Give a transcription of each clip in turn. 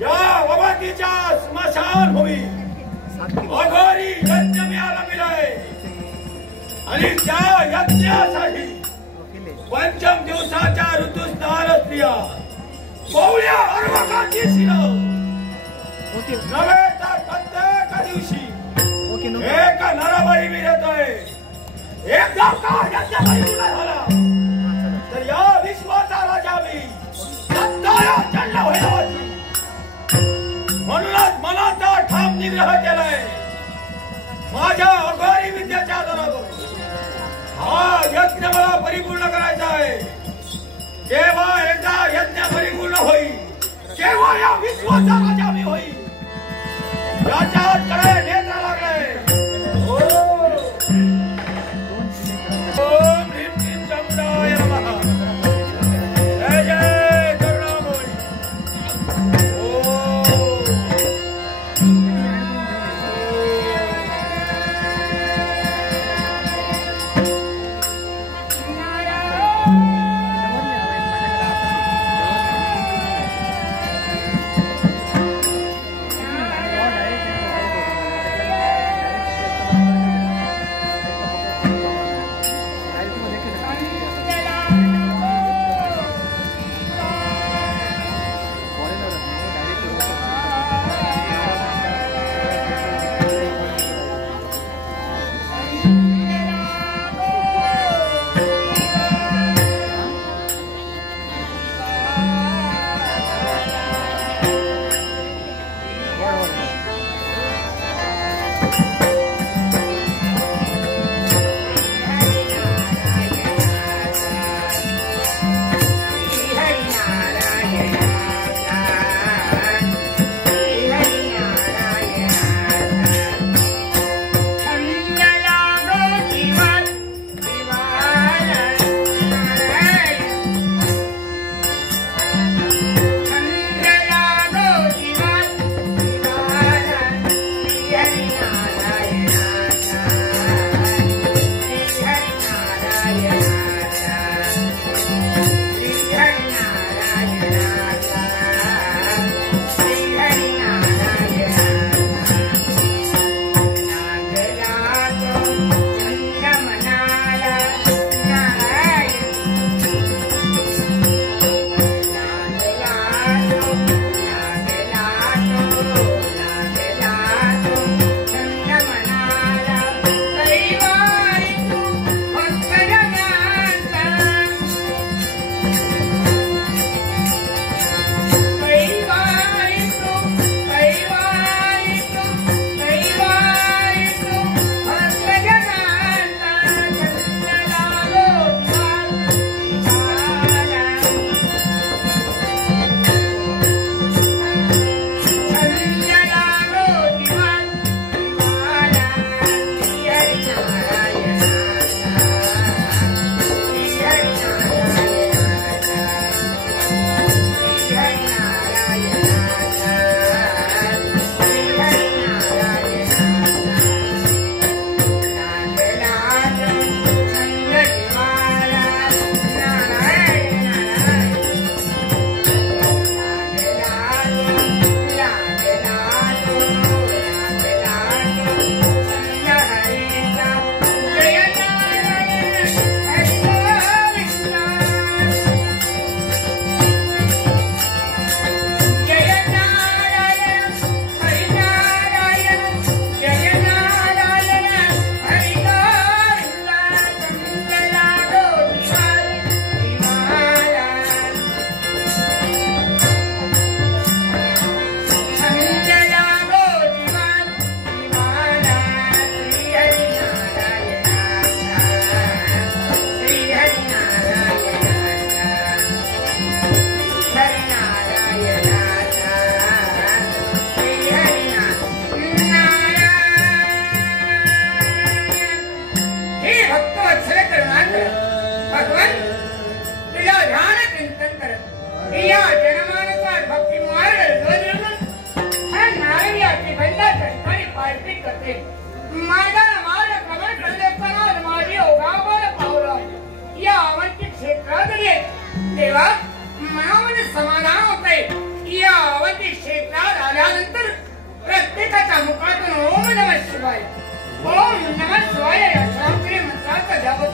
या वबातीच्या स्मशानभूमी अघोरी यज्ञ मिळाला मिळाले आणि त्या यज्ञासाठी पंचम दिवसाच्या ऋतुस्नान स्त्रिया कोवळ्या अर्वकाची शिर नव्हे तर प्रत्येक दिवशी एक नरबळी मिळतोय. एकदा का यज्ञबळी झाला तर या विश्वाचा राजा मी सत्ताया जन्म व्हायला होती. म्हणूनच मनाचा ठाम निग्रह केलाय. माझ्या अघोरी विद्येच्या बरोबर हा यज्ञ मला परिपूर्ण करायचा आहे. जेव्हा एकदा यज्ञ परिपूर्ण होईल तेव्हा या विश्वाचा राजा मी होईल. याच्याकडे नेत्र लागले. ओम ह्रीं क्लीं चामुंडाय नमः. जय जय करुणामयी.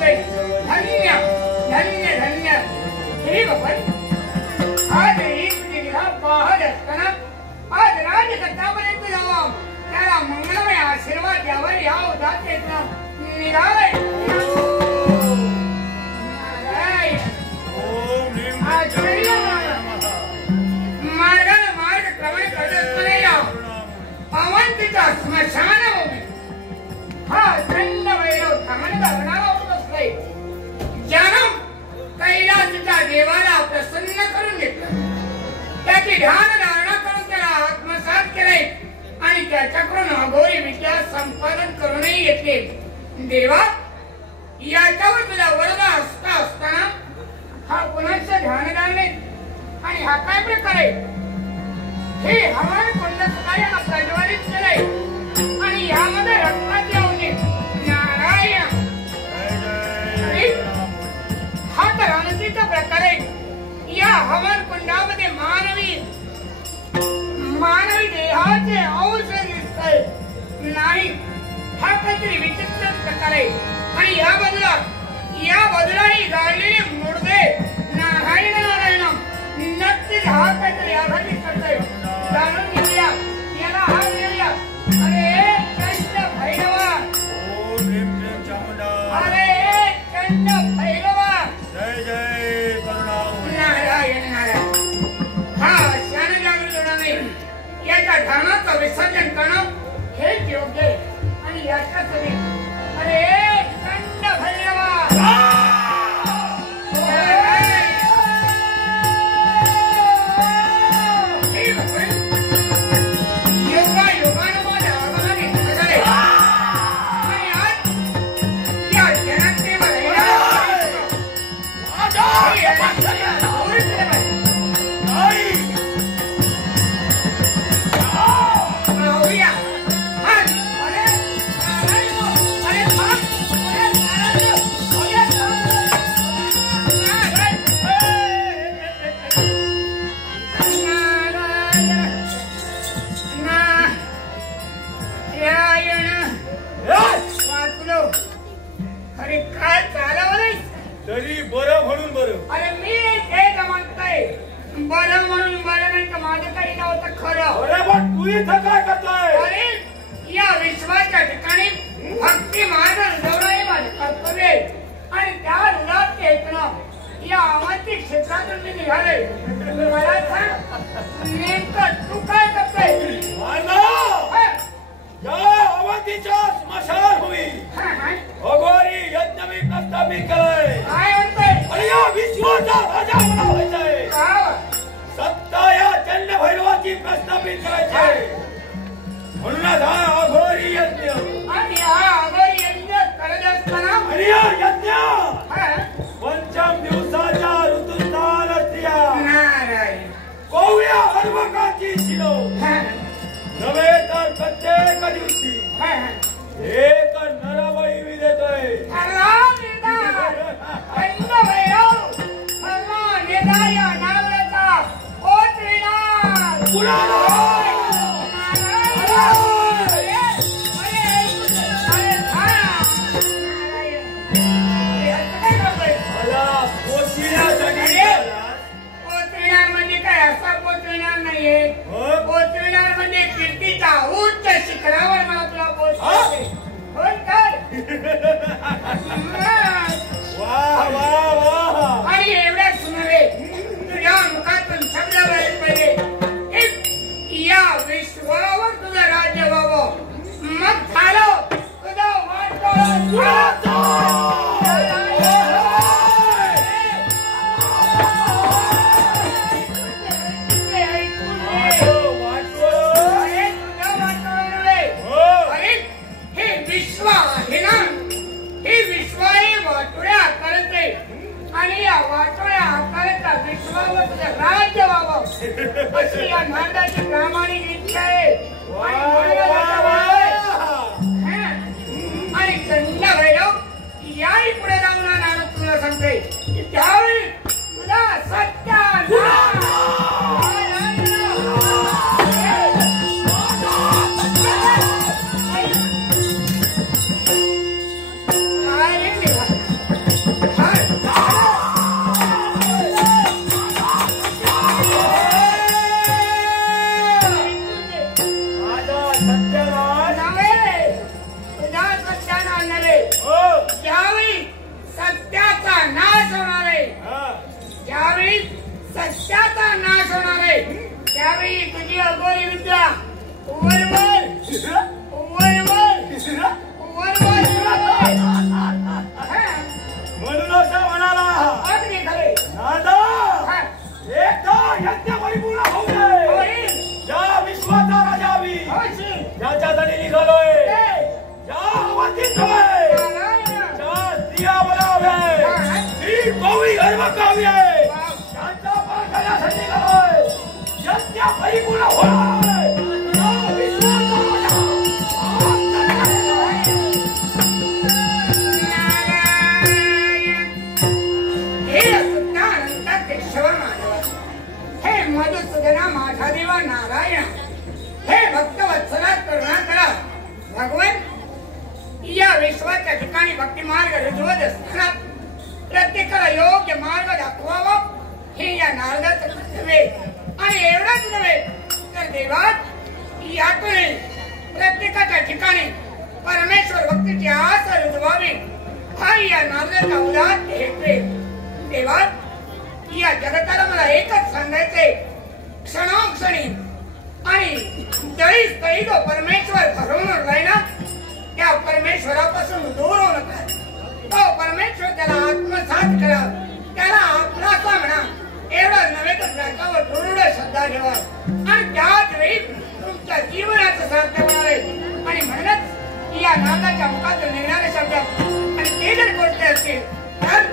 होते धन्य धन्य धन्य हे भगवान आज ही पृथ्वीला पाहत असताना आज राजकर्त्यापर्यंत जावा त्याला मंगलमय आशीर्वाद द्यावा या उदात्तेतनं निघाले मार्गाने मार्ग क्रमण करत असताना या अवंतीचा स्मशान हा थंड वैरव थांबण धरणारा होत असले ज्यानं कैलासच्या देवाला प्रसन्न करून घेतलं त्याची ध्यान धारणा करून त्याला आत्मसात केले आणि त्याच्याकडून अघोरी विद्या संपादन करूनही घेतले देवा याच्यावर तुला वरदा असताना हा पुनश्च ध्यान घालणे आणि हा काय प्रकारे हे हवान कोणत्या सकाळी हा प्रज्वलित केले आणि यामध्ये रक्ताची अवनी नारायण हा तर अनंतीच्या प्रकारे या हवन कुंडामध्ये मानवी देहाचे अंश दिसतंय नाही हा काहीतरी विचित्र प्रकारे आणि या बाजूलाही गाडलेले मुडदे नारायण नक्कीच हा काहीतरी आघाडी करतोय जाणून घेऊया याला हा मिळूया अरे चंड भैरवा अरे चंड भैरवा जय जय नारायण नारायण हा शान जागृत नाही याच्या ध्यानाचं विसर्जन करणं हेच योग्य आणि याच्यासाठी अरे चंड भैरवा तरी बरं म्हणून बरं अरे मी तेच म्हणतोय बरं म्हणून बरं नाही तर माझं काही नव्हतं खरं अरे पण तू इथं काय करतोय अरे या विश्वाच्या ठिकाणी भक्ती माझं हृदय माझं कर्तव्य आणि त्या हृदयात ऐकणं या अवंती क्षेत्रातून मी निघाले मला सांग नेमकं तू काय करतोय या अवंतीच्या स्मशान भूमी अघोरी यज्ञ मी प्रस्थापित केलंय काय म्हणतोय आणि या विश्वाचा राजा मला व्हायचंय सत्ता या चंड भैरवाची प्रस्थापित करायची आहे म्हणूनच हा अघोरी यज्ञ आणि हा अघोरी यज्ञ करत असताना आणि या यज्ञ पंचम दिवसाच्या ऋतुस्थान स्त्रिया नारायण कोवळ्या अर्भकाची शिलो नव्हे तर प्रत्येक दिवशी एक नरबळी मी देतोय म्हणजे काय असा पोचविणार नाहीये पोचविणार म्हणजे कीर्तीच्या उच्च शिखरावर मला तुला पोचवायचे सत्यानाश नव्हे तुझा सत्यानाश नव्हे हो ज्यावेळी सत्याचा नाश होणार आहे ज्यावेळी सत्याचा नाश होणार आहे त्यावेळी तुझी अघोरी विद्या वरवर म्हणून असं म्हणाला अगदी खरे नादा एकदा यज्ञ परिपूर्ण होऊ दे ज्या विश्वाचा राजा मी ज्याच्यासाठी निघालोय ज्या अवधीत ज्या स्त्रिया बोलाव्या ती गोवी गर्भ कावी आहे त्यांचा पार करण्यासाठी निघालोय यज्ञ परिपूर्ण होणार ज्या विश्वाचा राजा मधुसूदना माझा देवा नारायण हे भक्तवत्सला करुणाकरा भगवान या विश्वाच्या ठिकाणी भक्ती मार्ग रुजवत असताना प्रत्येकाला योग्य मार्ग दाखवावा हे या नारदाचं कर्तव्य आणि एवढंच नव्हे तर देवात यातून प्रत्येकाच्या ठिकाणी परमेश्वर भक्तीची आस रुजवावी हा या नारदाचा उदात्त हेतू देवात या जगताला मला एकच सांगायचंय क्षणोक्षणी आणि जळी तो परमेश्वर भरून राहिला त्या परमेश्वरापासून दूर होऊ नका तो परमेश्वर त्याला आत्मसात करा त्याला आपलासा म्हणा एवढं नव्हे तर त्याच्यावर दृढ श्रद्धा ठेवा आणि त्याच वेळी तुमच्या जीवनाचं साध्य होणार आहे आणि म्हणूनच या नादाच्या मुखातून निघणारे शब्द आणि ते जर गोष्टी असतील तर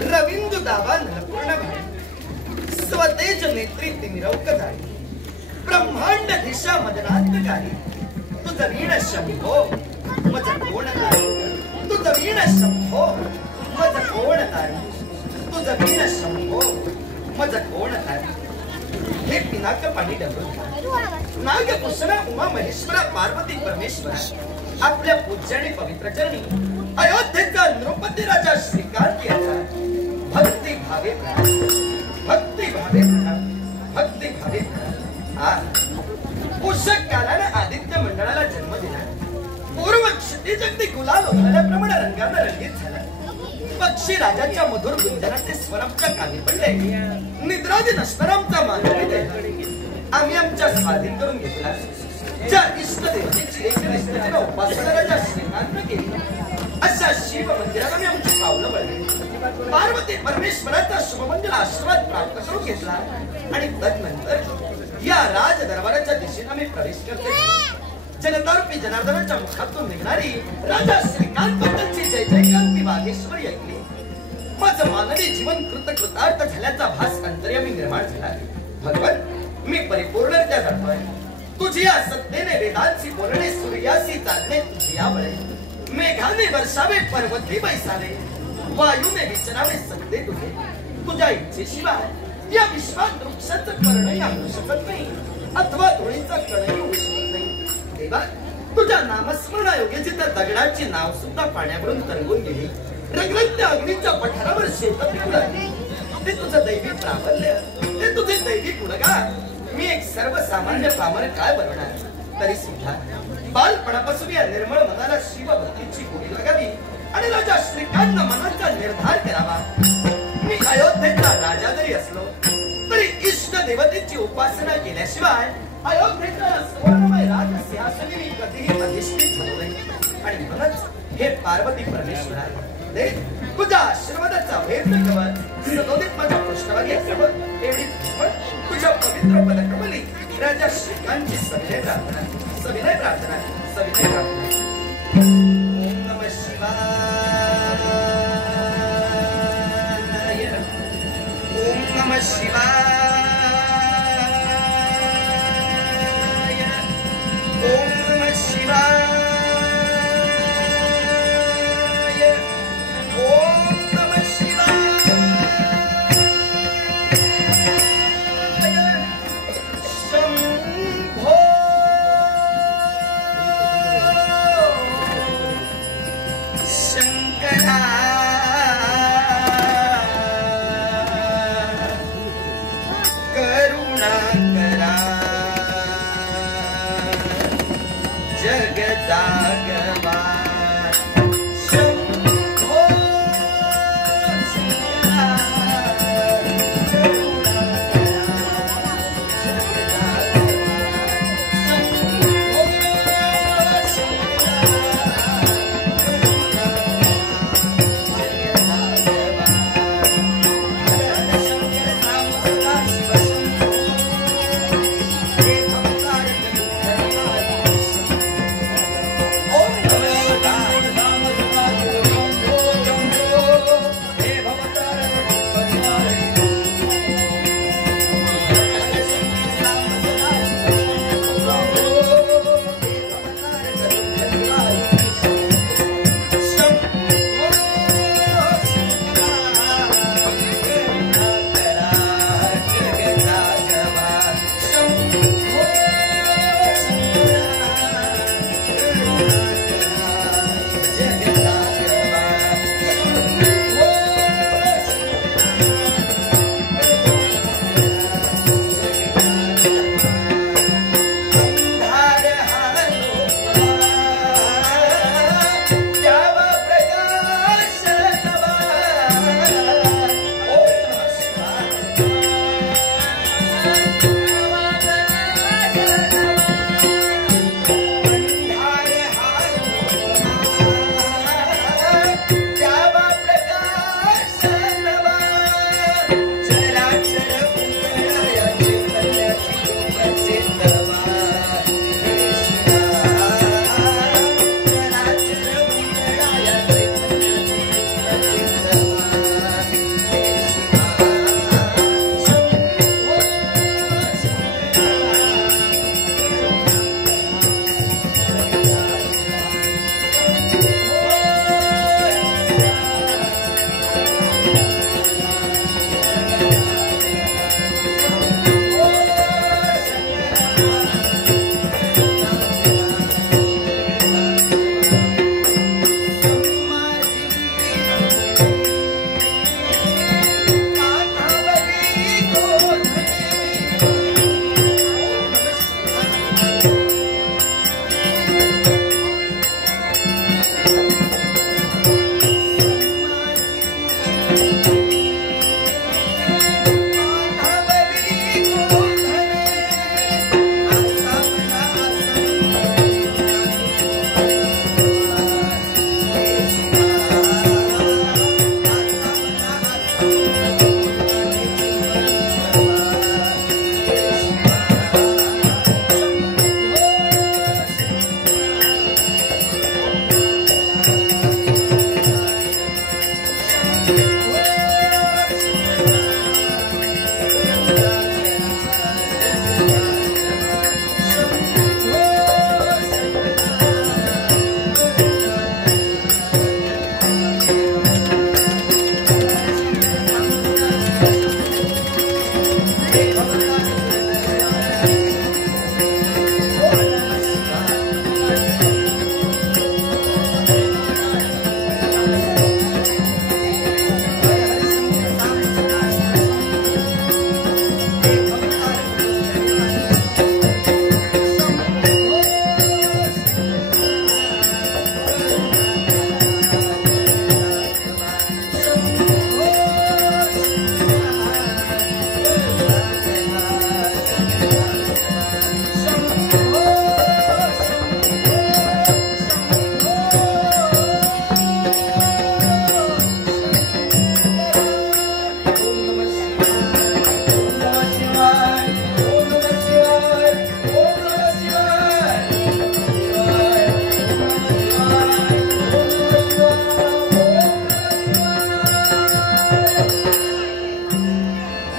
रविंदु दावा नलपूर्ण भाई स्वतेज नेत्री तिमिरौकधारी ब्रह्मांड दिशा मदनांतकारी तुझ वीण शंभो मज कोणतारी तुझ वीण शंभो मज कोणतारी तुझ वीण शंभो मज कोणतारी हे पिनाक पाणी डबल नागभूषणा उमा महेश्वरा पार्वती परमेश्वरा आपल्या पूज्य आणि पवित्र चरणी अयोध्येचा नृपती राजा श्रीकांत याचा भक्ती भावे पोषक कालानं आदित्य मंडळाला जन्म दिला. पूर्व क्षितिज अगदी गुलाल उधळल्याप्रमाणे रंगानं रंगीत झाला. पक्षी राजाच्या मधुर गुंजनाचे स्वर आमच्या कानी पडले. निद्राधीन असणारांचा मानवी देह आम्ही आमच्या स्वाधीन करून घेतला. ज्या इष्ट देवतेची एक निष्ठेने उपासना राजा श्रीकांत केली अशा शिव मंदिरात आम्ही आमची पावलं वळली. पार्वती परमेश्वराचा शुभमंगल आशीर्वाद प्राप्त करून घेतला आणि तदनंतर या राज दरबाराच्या दिशेने आम्ही प्रवेश करते. जनतारूपी जनार्दनाच्या मुखातून निघणारी राजा श्रीकांत बद्दलची जय जयकांती वागेश्वरी ऐकली. माझं मानवी जीवन कृतकृतार्थ झाल्याचा भास अंतर्यामी निर्माण झाला. भगवान मी परिपूर्णरित्या जाणतोय तुझी या सत्तेने वेदांची बोलणे सूर्यासी चालणे तुझी आवळे. मेघाने वर्षावे पर्वते बैसावे वायूने विचरावे सत्ते तुझे. तुझ्या इच्छेशिवाय या विश्वात वृक्षाचं पर्णही आणू शकत नाही अथवा धुळीचा कणही होऊ शकत नाही. देवा तुझ्या नामस्मरणायोगे त्या दगडाची नाव सुद्धा पाण्यावरून तरंगून गेली. रंगरंग अग्नीच्या पठारावर शेत पिकू लागली. ते तुझं दैवी प्राबल्य ते तुझे दैवी गुणगान मी एक सर्वसामान्य पामर काय बनवणार. तरी सुद्धा बालपणापासून या निर्मळ मनाला शिवभक्तीची गोडी लागावी आणि राजा श्रीकांत मनाचा निर्धार करावा. मी अयोध्येचा राजा जरी असलो तरी इष्ट देवतेची उपासना केल्याशिवाय अयोध्येच्या सुवर्णमय राजसिंहासनी मी कधीही अधिष्ठित झालो नाही. आणि म्हणूनच हे पार्वती परमेश्वरा दे तुझ्या आशीर्वादाचा वेद कवच सदोदित माझ्या पृष्ठभागी असावं एवढीच तुझ्या पवित्र पदकमली राजा श्रीकांतची सविनय प्रार्थना सविनय प्रार्थना सविनय प्रार्थना. ओम नमः शिवाय ओम नमः शिवाय ओम नमः शिवाय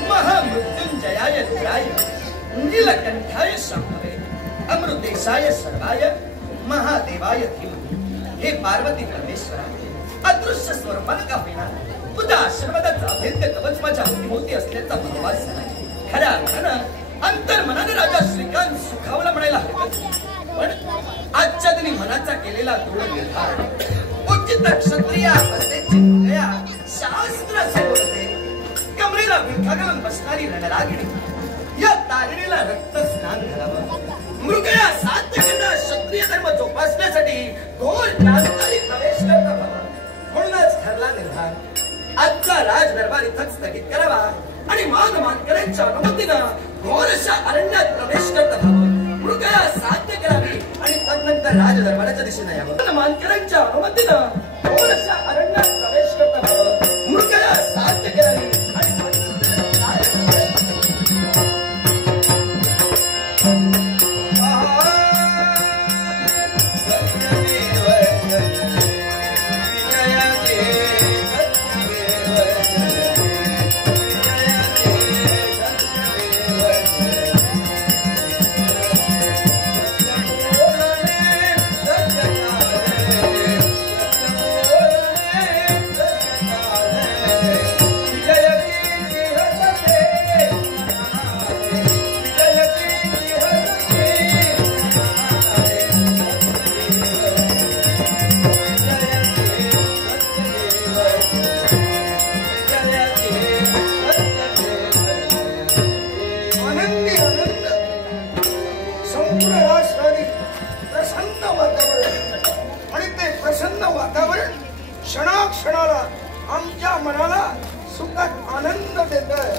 महामृत्युंजयाय रुद्राय नीलकंठाय शांभवे अमृतेशाय सर्वाय महादेवाय धीमहि। हे पार्वती परमेश्वरा, अदृश्य स्वरूपानं का होईना तुझ्या आशीर्वादाचा अभेद्य कवच माझ्या अवतीभोवती असल्याचा भावास झाला। खऱ्या अर्थानं अंतर्मनाने राजा श्रीकांत सुखावला म्हणायला हरकत नाही, पण आजच्या दिनी मनाचा केलेला दृढ निर्धार उचित क्षत्रिय असे चिंतया शास्त्र बोलते। कमरेला विंठा घालून बसणारी रणरागिणी या तारिणीला रक्त स्नान घालावं, मृगया साध्य करणारा क्षत्रिय धर्म जोपासण्यासाठी घोर क्रांतिकारी प्रवेश करत हवा। म्हणूनच ठरला निर्धार आजचा राज दरबार इथंच स्थगित करावा आणि मान मानकऱ्यांच्या अनुमतीनं घोरशा अरण्यात प्रवेश करत हवं, मृगया साध्य करावी आणि तदनंतर राज दरबाराच्या दिशेने यावं। मानकऱ्यांच्या अनुमतीनं घोरशा अरण्यात प्रवेश करत हवं, मृगया साध्य करावी आणि क्षणाक्षणाला आमच्या मनाला सुखात आनंद देतोय।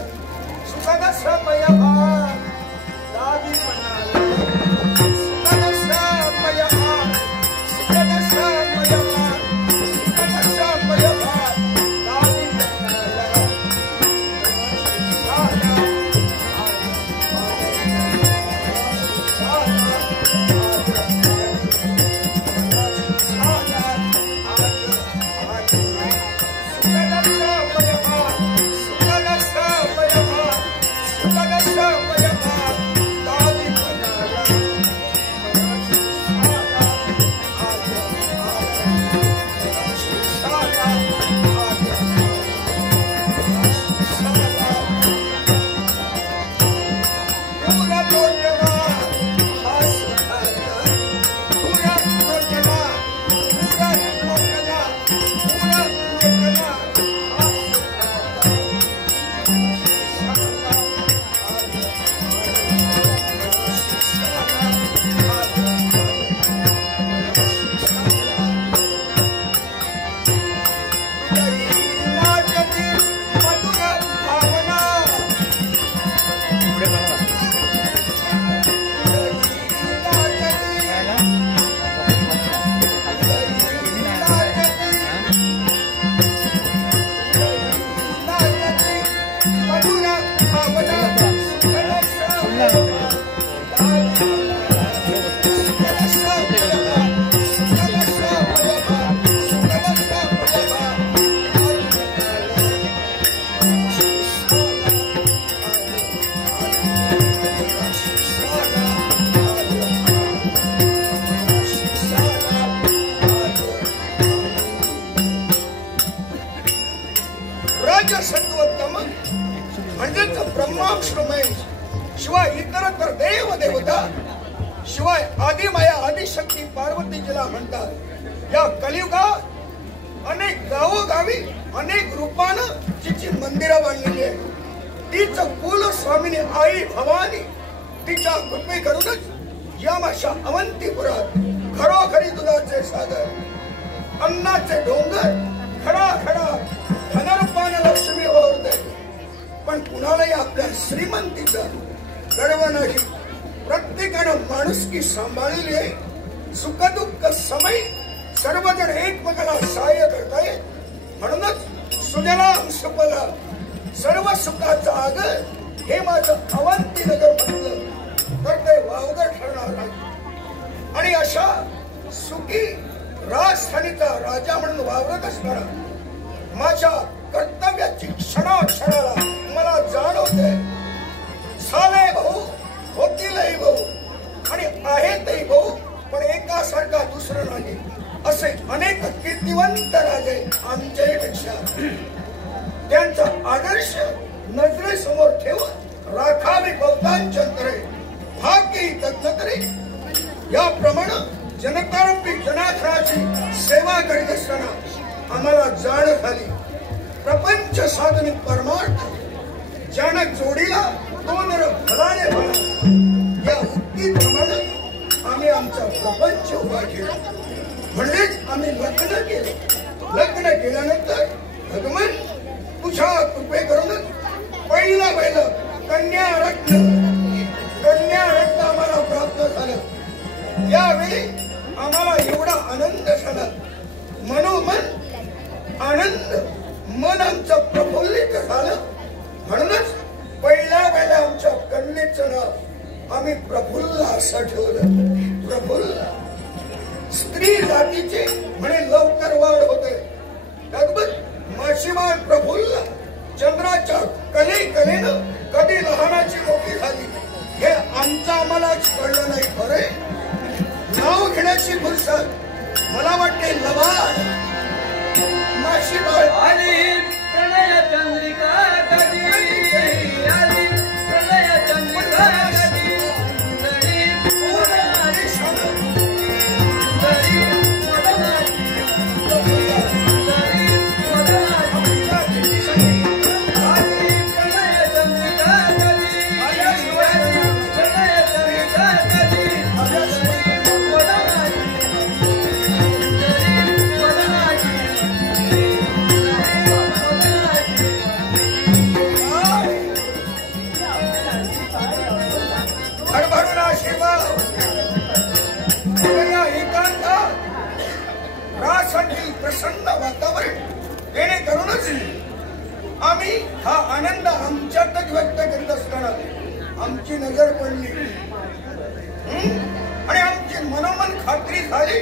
सुखाचा मय भाग दादी म्हणाला, सुखाचा मय भाग, सुखाचा मय भाग, सुखाचा मय भाग दादी म्हणाला। शिवाय इतरत्र देव देवता शिवाय आदिमाया आदिशक्ती पार्वती जिला म्हणतात। या कलियुगात अनेक गावोगावी अनेक रूपानं जिची मंदिरं बांधलेली आहेत। तीच कुल स्वामिनी आई भवानी तिच्या कृपे करूनच या माशा अवंतीपुरात खरोखरी दुधाचे सागर अन्नाचे डोंगर खडा खडा धनरूपाने लक्ष्मी ओरते। पण कुणालाही आपल्या श्रीमंतीचा गर्व नाही। प्रत्येकानं माणुसकी सांभाळलेली आहे। सुखदुःख समय सर्वजण एकमेकाला सहाय्य करतायत। म्हणूनच सुजलाम सुफलाम सर्व सुखाचा आगर हे माझं अवंती नगर म्हणलं तर ते वावगं ठरणार नाही। आणि अशा सुखी राजस्थानीचा राजा म्हणून वावरत असणारा माझ्या कर्तव्याची क्षणाक्षणाला मला जाणवते. झाले भाऊ, होतीलही भाऊ आणि आहेतही भाऊ, पण एकासारखा दुसरं नाही. असे अनेक कीर्तिवंत राजे आमच्यापेक्षा. त्यांचा आदर्श नजरेसमोर ठेवून राखावे बहुतांचंतरे, भाग्य तज्ञतरे. याप्रमाणे जनतारूपी जनार्दनाची सेवा करीत असताना आम्हाला जाण झाली प्रपंच साधने परमार्थ ज्यानं जोडीला दोन फलाने भला. या उक्तीप्रमाणे आम्ही आमचा प्रपंच उभा केला. म्हणजेच आम्ही लग्न केलं. लग्न केल्यानंतर भगवान तुझ्या कृपे करूनच पहिलं कन्या रत्न आम्हाला प्राप्त झालं. यावेळी आम्हाला एवढा आनंद झाला, मनोमन आनंद, मन आमचं प्रफुल्लित झालं. म्हणूनच पहिल्या आमच्या कन्येचं नाव आम्ही प्रफुल्ल असं ठेवलं. प्रफुल्ल स्त्री जातीचे म्हणे लवकर वाढ होते. त्यातबत माशिमाळ प्रफुल्ल चंद्राच्या कलेनं कधी लहानाची मोठी झाली हे आमचं आम्हालाच कळलं नाही. खरे नाव घेण्याची फुरसत मला वाटते लबाड. माशिमाळ आली प्रणय चंद्रिका कधी, आली प्रणय चंद्रिका कधी, सुंदरी पूर्णाली क्षण सुंदरी मदनाची, सुंदरी मदनाची. आली प्रणय चंद्रिका कधी, आली प्रणय चंद्रिका कधी, सुंदरी मदनाची, सुंदरी मदनाची. भरभरून आशीर्वाद. या एकांतात रासाठी प्रसन्न वातावरण जेणेकरूनच आम्ही हा आनंद आमच्यातच व्यक्त करीत असताना आमची नजर पडली आणि आमची मनोमन खात्री झाली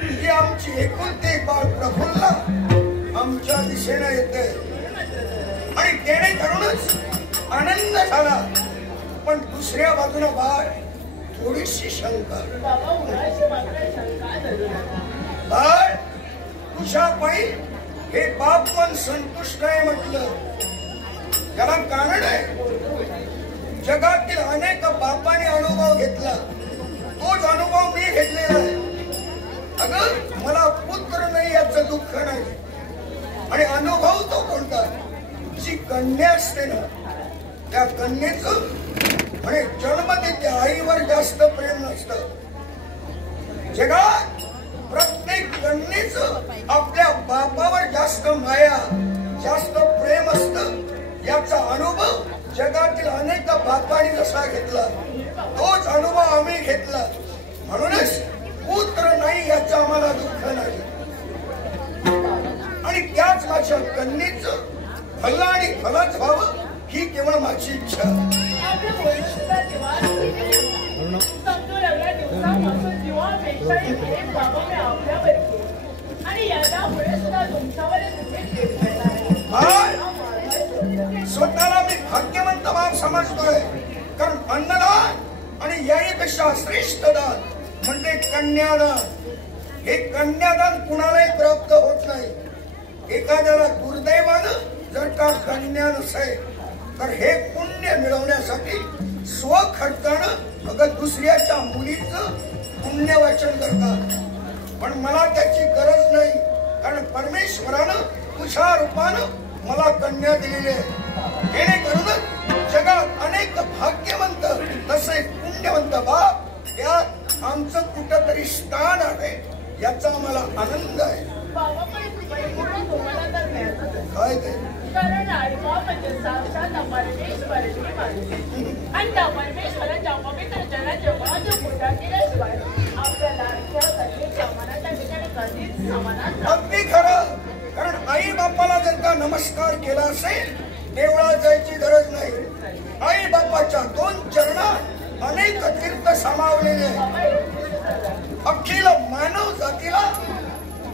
की आमची एकुलते बाळ प्रफुल्ल आमच्या दिशेने येते आणि जेणेकरूनच आनंद झाला. पण दुसऱ्या बाजूला बाळ थोडीशी शंका. बाळ तुझ्या पायी हे बाप पण संतुष्ट आहे म्हटलं. त्याला कारण आहे जगातील अनेक बापाने अनुभव घेतला, तोच अनुभव मी घेतलेला आहे. अगं मला पुत्र नाही याचं दुःख नाही. आणि अनुभव तो कोणता? जी कन्या असते ना त्या कन्येचं म्हणे जन्म देते आईवर जास्त प्रेम नसतं. जगात प्रत्येक कन्येचं आपल्या बापावर जास्त माया जास्त प्रेम असतं. याचा अनुभव जगातील अनेक बापांनी जसा घेतला तोच अनुभव आम्ही घेतला. म्हणूनच पुत्र नाही याचं आम्हाला दुःख नाही. आणि त्याच माझ्या कन्येचं फल आणि फलच व्हावं ही केवळ माझी इच्छा. स्वतःला मी भाग्यवंत बाप समजतोय. कारण अन्नदान आणि याईपेक्षा श्रेष्ठ दान म्हणजे कन्यादान. हे कन्यादान कुणालाही प्राप्त होत नाही. एखाद्याला दुर्दैवानं जर का कन्या नसेल तर हे पुण्य मिळवण्यासाठी स्वखर्चानं अगं दुसऱ्याच्या मुलीचं पुण्यवाचन करतात. पण मला त्याची गरज नाही. कारण परमेश्वरानं तुझ्या रूपानं मला कन्या दिलेली आहे. जेणेकरूनच जगात अनेक भाग्यवंत तसे पुण्यवंत बाप त्यात आमचं कुठंतरी स्थान आहे याचा आम्हाला आनंद आहे. काय ते कारण आईबा म्हणजे साक्षात परमेश्वराची माणसे आणि त्या परमेश्वराच्या पवित्र जनात जेव्हा जो पूजा केल्याशिवाय आपल्याला कधीच्या मनाच्या ठिकाणी कधीच समाधान. अगदी खरं. कारण आई बापाला जर का नमस्कार केला असेल देवळात जायची गरज नाही. आई बापाच्या दोन चरणात अनेक तीर्थ सामावलेले. अखिल मानव जातीला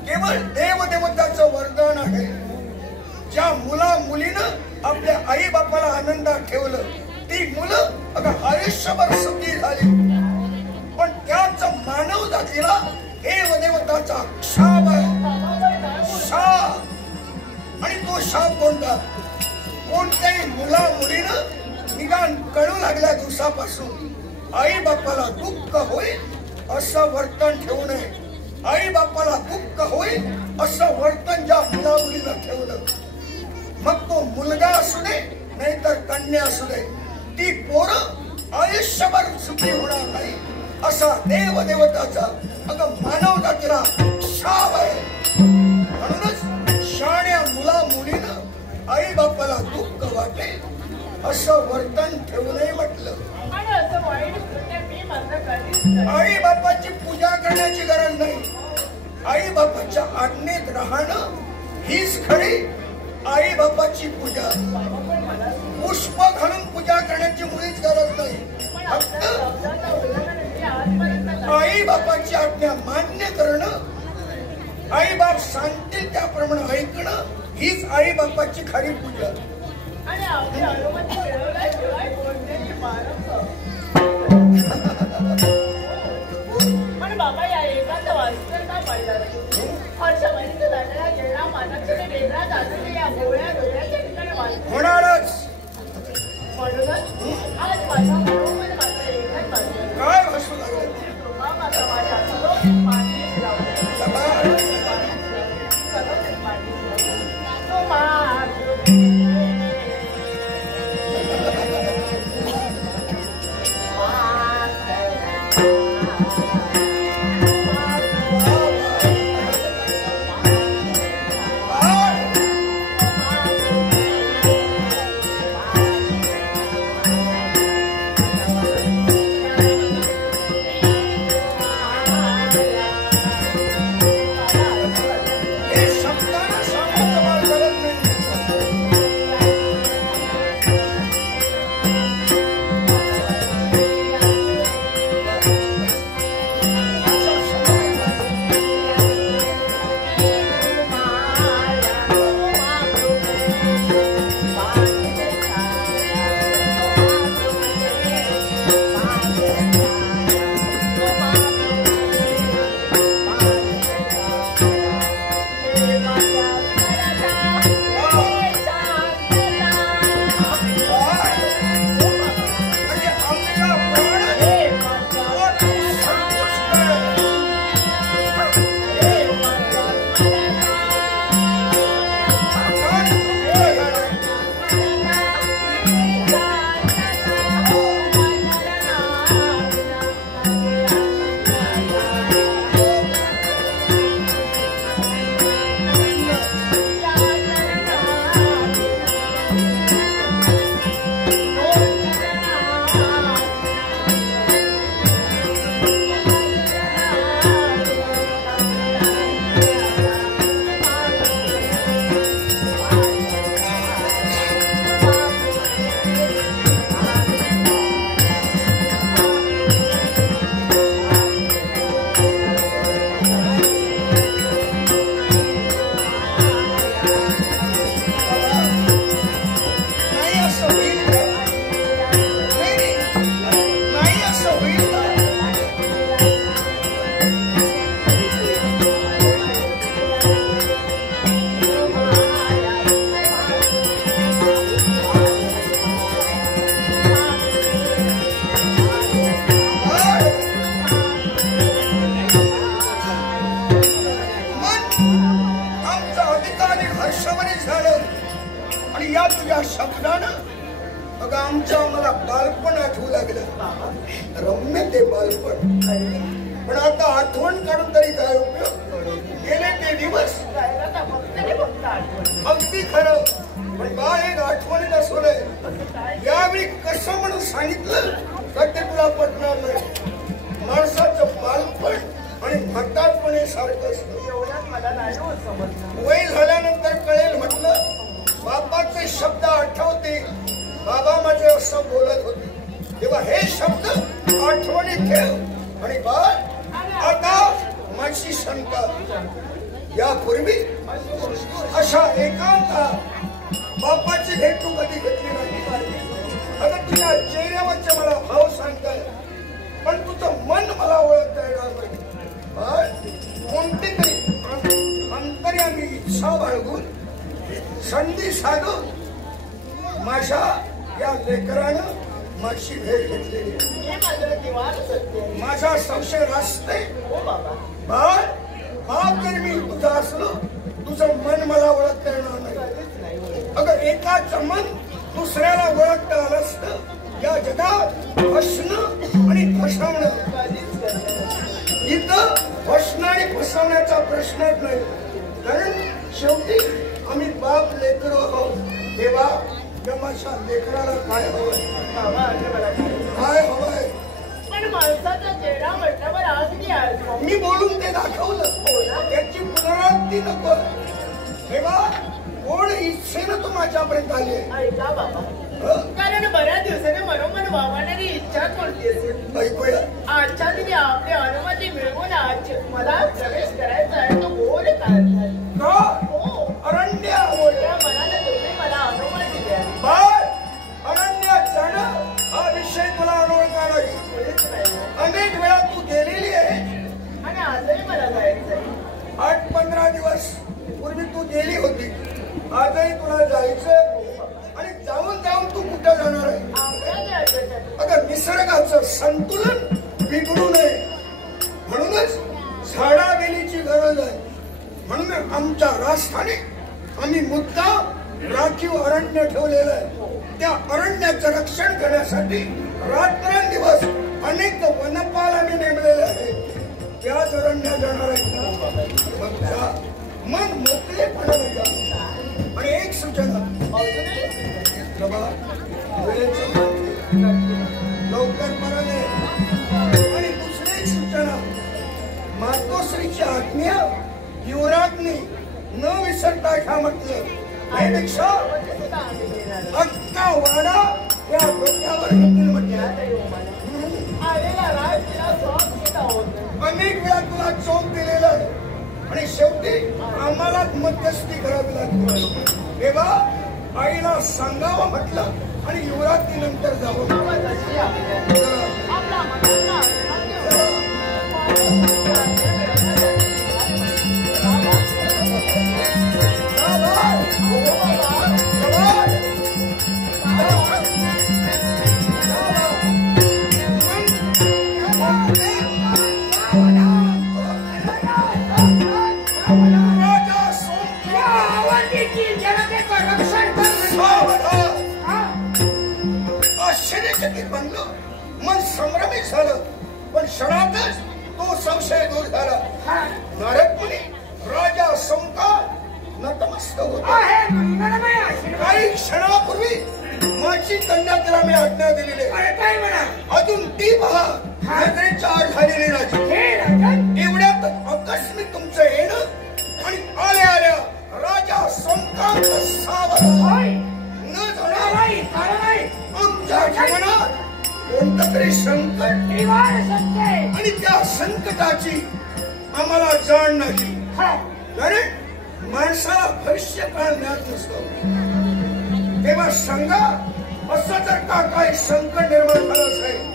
केवळ देवदेवताचं वरदान आहे. ज्या मुला मुलीनं आपल्या आई बापाला आनंदात ठेवलं ती मुलं अगं आयुष्यभर सुखी झाली. पण त्याच मानव जातीला देवदेवताचा शाप आहे, शाप. आणि तो शाप कोणता? कोणत्याही मुला मुलीनं निदान कळू लागल्या दिवसापासून आई बापाला दुःख होईल असं वर्तन ठेवू नये. आई बापाला दुःख होईल असं वर्तन ज्या मुला मुलीनं ठेवलं, मग तो मुलगा असू दे नाहीतर कन्या असू दे, ती पोरं आयुष्यभर सुखी होणार नाही असा देवदेवताचा अगं मानव जातीला शाप आहे. म्हणूनच शाण्या मुला मुलीनं आई बापाला दुःख वाटेल असं वर्तन ठेवू नये म्हटलं. आणि असं वाईट कृत्य मी मात्र कधीच करेन. आई बापाची पूजा करण्याची गरज नाही. आई बापाच्या आज्ञेत राहणं हीच खरी आई बापाची पूजा. बाबा पण मला पुष्प घालून पूजा करण्याची मुळीच गरज नाही. पण आपल्या शब्दाचा उल्लंघन मी आजपर्यंत आई बापाची आज्ञा मान्य करणं, आई बाप सांगतील त्याप्रमाणे ऐकणं हीच आई बापाची खरी पूजा. आणि आपली अनुमती मिळवल्याशिवाय कोणतेही मानव. पण बाबा या एकांत वास्तवता पडलं नाही. हर्षवंत झालेला गेला मानक्षणे वेगळा जाणून या गोळ्या डोळ्याच्या ठिकाणी वाचतो. होणारच. म्हणूनच आज माझ्या मनोमन मात्र एकच वाचलं. काय भासू लागलं? तुम्हा मात्र माझ्या सलोखीत मांडीस लावलं. सलोखीत मांडीस लावलं. तुम्हा आम्हाला बालपण आठवू लागलं. रम्य ते बालपण. पण आता आठवण काढून तरी काय उपयोग? गेले ते दिवस. अगदी खरं. पण बाळ एक आठवणीत असोलय. यावेळी कसं म्हणून सांगितलं तर ते तुला पटणार नाही. माणसाचं बालपण आणि म्हातारपणे सारखं असतं. एवढ्यात मला नाही समजलं. वय झाल्यानंतर कळेल म्हटलं. बापाचे शब्द आठवते. बाबा माझे असं बोलत होते तेव्हा हे शब्द आठवणीत ठेव. आणि बाळ आता माझी शंका. यापूर्वी अशा एकांतात बापाची भेट तू कधी घेतली नाही. अगं तुझ्या चेहऱ्यावरचे मला भाव सांगताय, पण तुझं मन मला ओळखता येणार नाही. कोणती तरी अंतर्यामी इच्छा बाळगून संधी साधून माझ्या या लेकरानं माझी भेट घेतलेली. हे मात्र दिवाण सत्य आहे. माझा संशय रास्ते हो बाबा. बाप जरी मी तुझा असलो, तुझं मन मला ओळखता येणार नाही. कधीच नाही होत. अगं एकाचं मन दुसऱ्याला ओळखता आलं असतं. या जगात फसणं आणि फसवणं, कधीच करत नाही. इथं फसणं आणि फसवण्याचा प्रश्नच नाही. कारण शेवटी आम्ही बाप लेकरं आहोत. तेव्हा या माझ्या लेकराला काय हवंय, बाबा असं मला काय. काय हवंय पण माणसाचा चेहरा म्हटल्यावर अगदी असतो. मी बोलून ते दाखवलं. हो ना? त्याची पुनरावृत्ती नको. तेव्हा कोण इच्छेनं तू माझ्यापर्यंत आली आहे. ऐका बाबा, कारण बऱ्याच दिवसाने मनोमन वावरणारी इच्छा कोणती असेल. ऐकूया. आजच्या दिनी आपली अनुमती मिळवून आज मला प्रवेश करायचा आहे. तो गोल काढतात. का? हो. अरण्य मोठ्या मनाने तुम्ही मला अनुमती द्या. बाळ, अरण्यात जाणं हा विषय तुला अनोळखा नाही. मुळीच नाही. अनेक वेळा तू गेलेली आहे. आणि आजही मला जायचं आहे. 8-15 दिवस पूर्वी तू गेली होती. आजही तुला जायचं. आणि जाऊन जाऊन तू कुठं जाणार आहे. आपल्या राज्यासाठी. अगं निसर्गाचं संतुलन बिघडू नये म्हणूनच झाडावेलीची गरज आहे. म्हणून आमच्या राष्ट्राने आम्ही मुद्दाम राखीव अरण्य ठेवलेलं आहे. त्या अरण्याचं रक्षण करण्यासाठी रात्रंदिवस अनेक वनपाल आम्ही नेमलेले आहेत. त्याच अरण्यात जाणार आहेत ना. मग जा, मन मोकळेपणाने जा. आणि एक सूचना, अजूनही बाबा, वेळेचं लवकर परत ये. आणि दुसरी एक सूचना, मातोश्रीची आज्ञा युवराजने न विसरता घ्या म्हटलं. त्यापेक्षा सुद्धा आम्ही घेणार. अख्खा वाडा या डोक्यावर घेतील म्हटलं. आलेला राज तिला स्वाप घेत आहोत. अनेक वेळा तुला चोप दिलेला आहे. आणि शेवटी आम्हालाच मध्यस्थी करावी लागली. तेव्हा आईला सांगावं म्हटलं आणि युवराजनी नंतर जावं. बाबा जशी आपल्या आपला मनाला आश्चर्यचकित बनलो. मन संभ्रमित झालं. पण क्षणातच तो संशय दूर झाला. नारद मुनी राजा संका नतमस्तक होता. काही क्षणापूर्वी माझी कन्या त्याला मी आज्ञा दिलेली आहे. अजून ती पहा नजरेच्या आड झालेली राजी. एवढ्यात आकस्मिक तुमचं येणं आणि आल्या आल्या राजा संकांत सावध न झाला. आमच्या जीवनात कोणतं तरी संकट आणि त्या संकटाची आम्हाला जाण नाही. कारण माणसाला भविष्य काळ ज्ञात नसतो. तेव्हा सांगा, असं जर का काही संकट निर्माण झालं असेल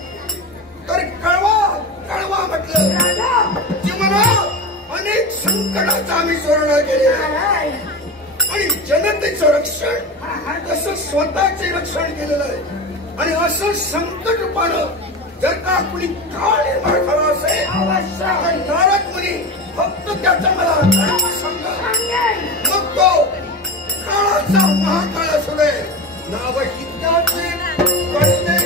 तर कळवा कळवा म्हटलं. जीवनात अनेक संकटाचा आम्ही सामना केलेला आणि जनतेचं रक्षण तसं स्वतःचे रक्षण केलेलं आहे. आणि असं संकट रूपानं जर का कुणी काळ निर्माण झाला असेल तर नारद मुनी फक्त त्याचा मला सांगा. मग तो काळाचा महाकाळ असू दे. नाव हित्याचे कळते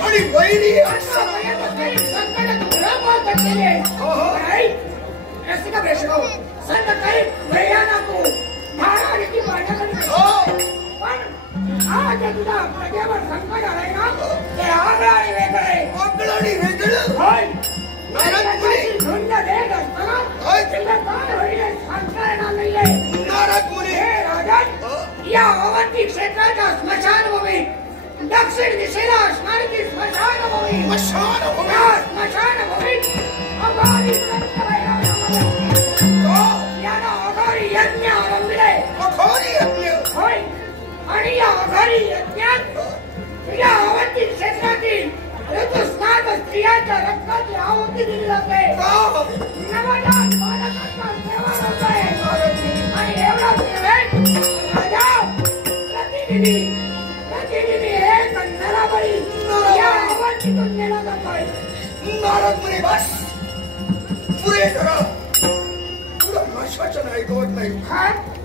आणि वैरी या अवंती क्षेत्राच्या स्मशानभूमी दक्षिण दिशेला असणारी स्मशानभूमी याला अघोरी यज्ञ आरंभिले होय. आणि या अघोरी यज्ञात या अवंती क्षेत्रातील ऋतुस्नात स्त्रियांच्या रक्ताची आहुती दिली जाते. नवजात बालकांचा सेवा होते. आणि एवढाच नव्हे, राजा प्रतिनिधी एक नराबळी या अवंतीतून नेला जातोय. नारद म्हणे बस पुरे करा. तुला भाषवाचन ऐकवत नाही.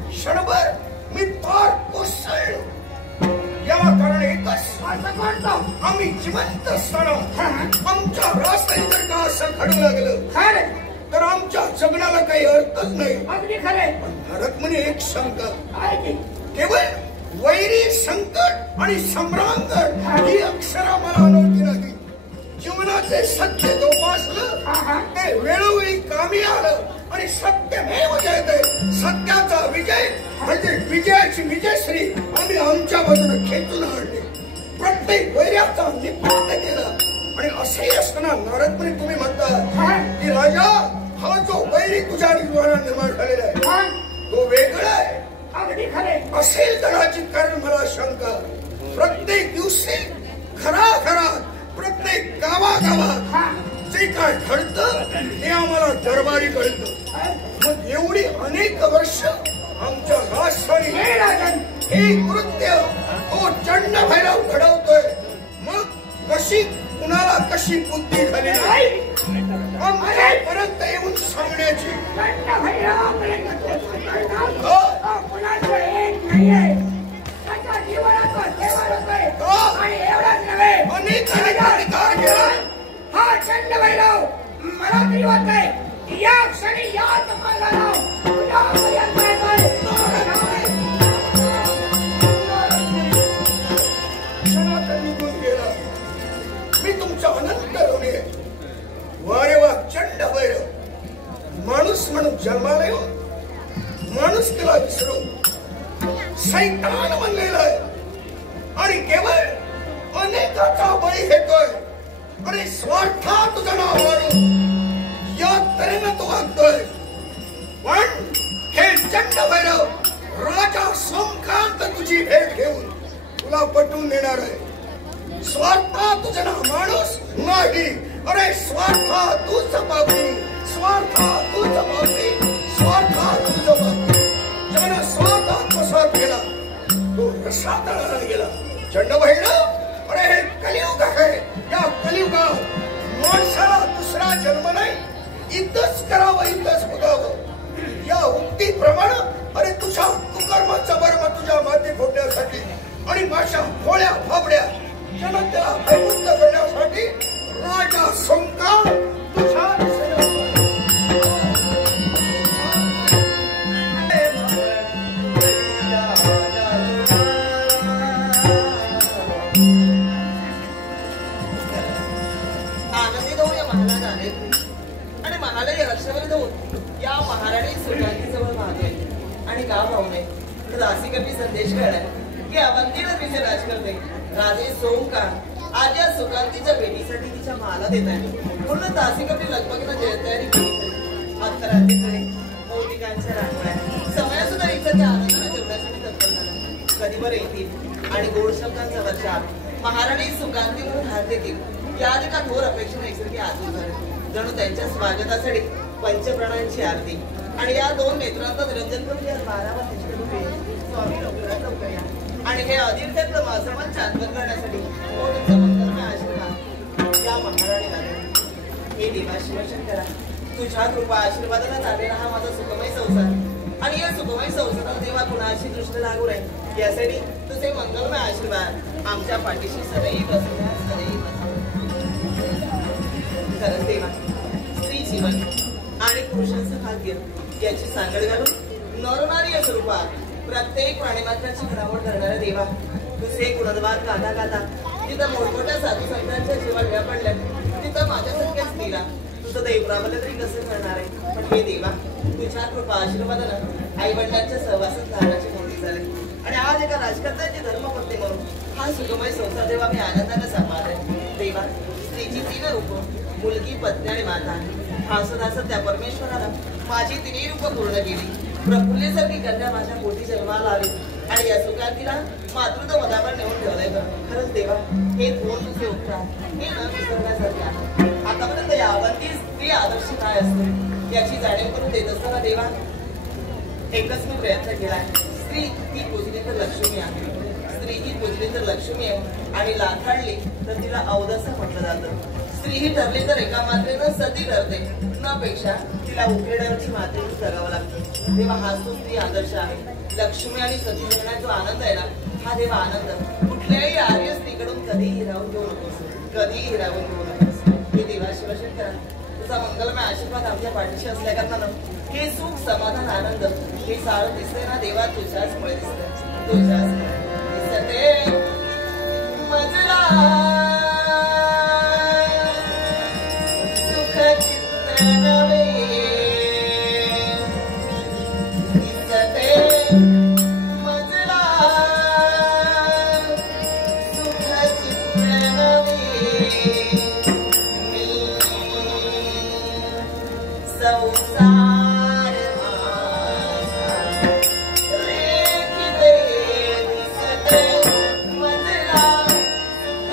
क्षणभर मी फार कोसळलो. याला कारण एकच, असं म्हणतो आम्ही जिवंत असताना आमच्या रास्त्याने जर का असं घडू लागलं खरं तर आमच्या जगण्याला काही अर्थच नाही. अगदी खरे. नारद म्हणे एक शंका, काय की केवळ वैरी संकट आणि सम्रांगण ही अक्षरा मला अनोळखी नाही. जीवनाचे सत्य जोपासलं ते वेळोवेळी कामी आलं आणि सत्यमेव जयते. सत्याचा विजय म्हणजे विजयाची विजयश्री आम्ही आमच्या बाजूने खेचून आणली. प्रत्येक वैर्याचा निपात केला. आणि असेही असताना नारद मुनी तुम्ही म्हणता की राजा हा जो वैरी तुझ्या जीवनात निर्माण झालेला आहे तो वेगळा आहे. अगदी खरे. असेल कदाचित कारण मला शंका. प्रत्येक दिवशी घराघरात प्रत्येक गावागावात जे काय घडतं ते आम्हाला दरबारी कळतं. मग एवढी अनेक वर्ष आमच्या राजस्थानी हे कृत्य तो चंड भैरव घडवतोय. मग कशी कुणाला कशी बुद्धी झाली आमच्यापर्यंत येऊन सांगण्याची. अनेक अधिकार केलाय. हा चंड भैरव मला तरी वाटतंय या क्षणी याच मार्गाला तुझ्यापर्यंत येतोय. क्षणात निघून गेला. मी तुमच्या अनंत ऋणी आहे. वारे वा चंड भैरव माणूस म्हणून जन्माला येऊन माणूस तिला विसरून सैतान बनलेला आहे आणि केवळ अनेकाचा बळी घेतोय. आणि स्वार्था तुझं नाव मारून या तऱ्हेनं तो वागतोय. पण हे चंड भैरव राजा सोमकांत तुझी भेट घेऊन तुला पटवून देणार आहे. स्वार्था तुझं नाव माणूस नाही. अरे स्वार्था तूच पापी, स्वार्था तूच पापी, स्वार्था तूच पापी. ज्यानं स्वार्थ आत्मसात केला तो रसात गेला. चंड भैरव अरे हे कलियुग आहे. या कलियुगात माणसाला दुसरा जन्म नाही. इथंच करावं, इथंच बघावं. या उक्तीप्रमाणे अरे तुझ्या कुकर्माचा बर्म तुझ्या माती फोडण्यासाठी आणि माझ्या भोळ्या फाबड्या जनतेला भयमुक्त करण्यासाठी राजा सोमकांत तुझ्या आनंदी जाऊन या महालात आले आणि महालाही हर्षवर जाऊन या महाराणी सुकांतीजवळ मागे आणि का पाहुणे दासिकांनी संदेश कळलाय की अवंतीला तिचे राज करते राजे सोमकांत आज या सुकांतीच्या भेटीसाठी तिच्या महालात येत आहे. म्हणून दासिकांनी लगबगीनं जयतयारी केली. अंतराळीकडे मोतिकांच्या रांगोळ्या समय सुद्धा एकसारख्या आनंदाने जेवण्यासाठी तत्पर झाला. कधी बरं येतील आणि गोड शब्दांचा वर्षा महाराणी सुकांती म्हणून हात देतील या एका थोर अपेक्षेने एकसारखी आतूर झाली. जणू त्यांच्या स्वागतासाठी पंचप्राणांची आरती आणि या दोन नेत्रांचा निरंजन करून या 12 वा स्वामी लवकर या. आणि हे अधीर्थ्यातलं माझं मन शांत करण्यासाठी मोठं मंगलमय आशीर्वाद या महाराणीला द्या. हे देवा शिवशंकरा, तुझ्या कृपा आशीर्वादाला चाललेला हा माझा सुखमय संसार आणि या सुखमय संसारात देवा कुणाची दृष्ट लागू नये यासाठी तुझे मंगलमय आशीर्वाद आमच्या पाठीशी सदैव सदैव. खरंच देवा, स्त्री जीवन आणि पुरुषांचं भाग्य याची सांगड घालून नरनारी स्वरूपात प्रत्येक प्राणीमात्राची घडामोड करणारा देवा, दुसरे गुणद्वार गाता गाता जिथं मोठमोठ्या साधू संतांच्या जीवा वेळा पडल्या तिथं माझ्यासारख्या स्त्रीला तुझं दैव राबलं तरी कसं करणार आहे. पण हे देवा, तुझ्या कृपा आशीर्वादानं आई वडिलांच्या सहवासात घालण्याची मोठी झाली आणि आज एका राजकर्त्याची धर्मपत्नी म्हणून हा सुखमय संसार देवा मी आनंदाने सांभाळते. देवा, स्त्रीची 3 रूपं, मुलगी, पत्नी आणि माता, हसत हसत त्या परमेश्वराला माझी 3 रूपं पूर्ण केली. प्रफुल्लीसारखी कन्या माझ्या पोटी जन्माला आली आणि या सुखांतीला मातृत्व मदावर नेऊन ठेवलंय. खरंच देवा, हे दोन तुझे उपकार हे न विसरण्यासारखे आहे. आतापर्यंत यावरती स्त्री आदर्श काय असतो याची जाणीव करून देत असताना देवा एकच मी प्रयत्न केलाय. स्त्री ही पूजली तर लक्ष्मी आहे, स्त्री ही पूजली तर लक्ष्मी आहे आणि लाथाडली तर तिला अवदसा म्हटलं जातं. स्त्री ही ठरली तर एका मात्रेनं सती ठरते, नपेक्षा तिला उकेड्यावरची मातेवर जगावं लागतं. तेव्हा हाच तो स्त्री आदर्श आहे. लक्ष्मी आणि सती जगण्याचा जो आनंद आहे ना, हा देवा आनंद कुठल्याही आर्य स्त्रीकडून कधीही हिरावून घेऊ नकोस, कधीही हिरावून घेऊ नकोस. हे देवा शिवशंकरा, तुझा मंगलमय आशीर्वाद आमच्या पाठीशी असल्या कारणानं हे सुख, समाधान, आनंद हे सारं दिसते ना देवा, तुझ्याचमुळे दिसते, तुझ्याचमुळे दिसते. मजला सुख चित्र नवे दिसते, मजला सुख चित्र नवे संसार रेखिते दिसते, मजला सुख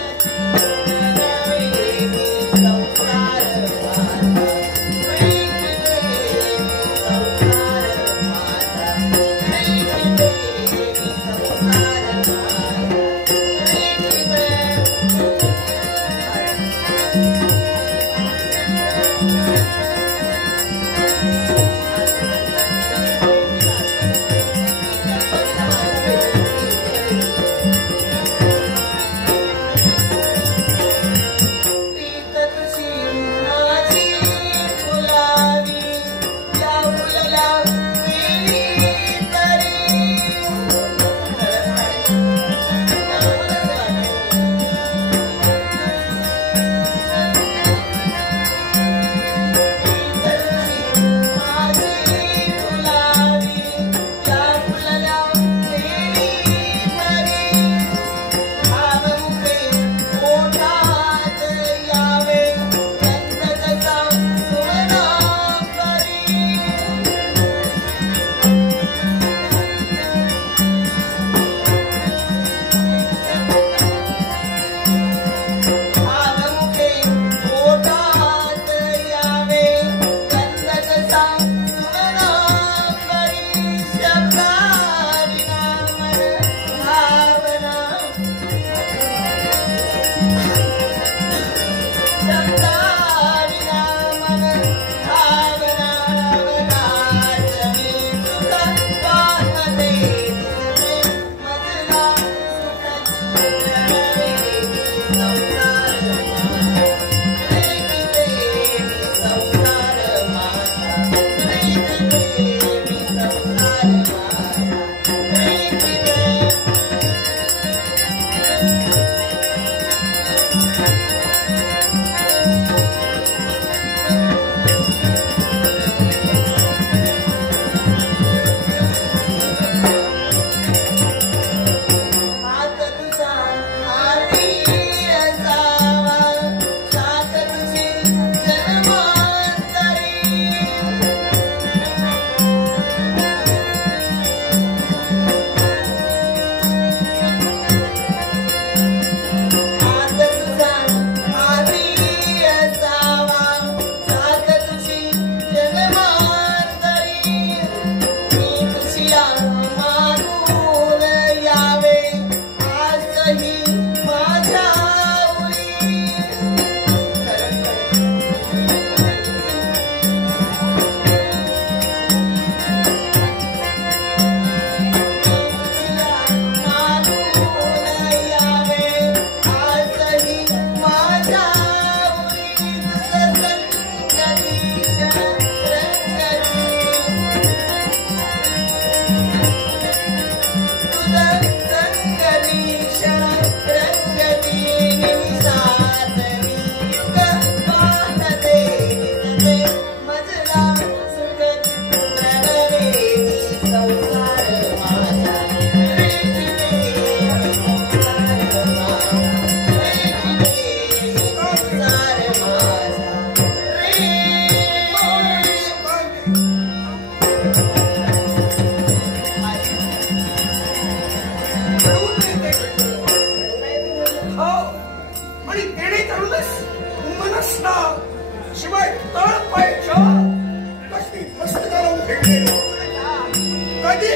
कधी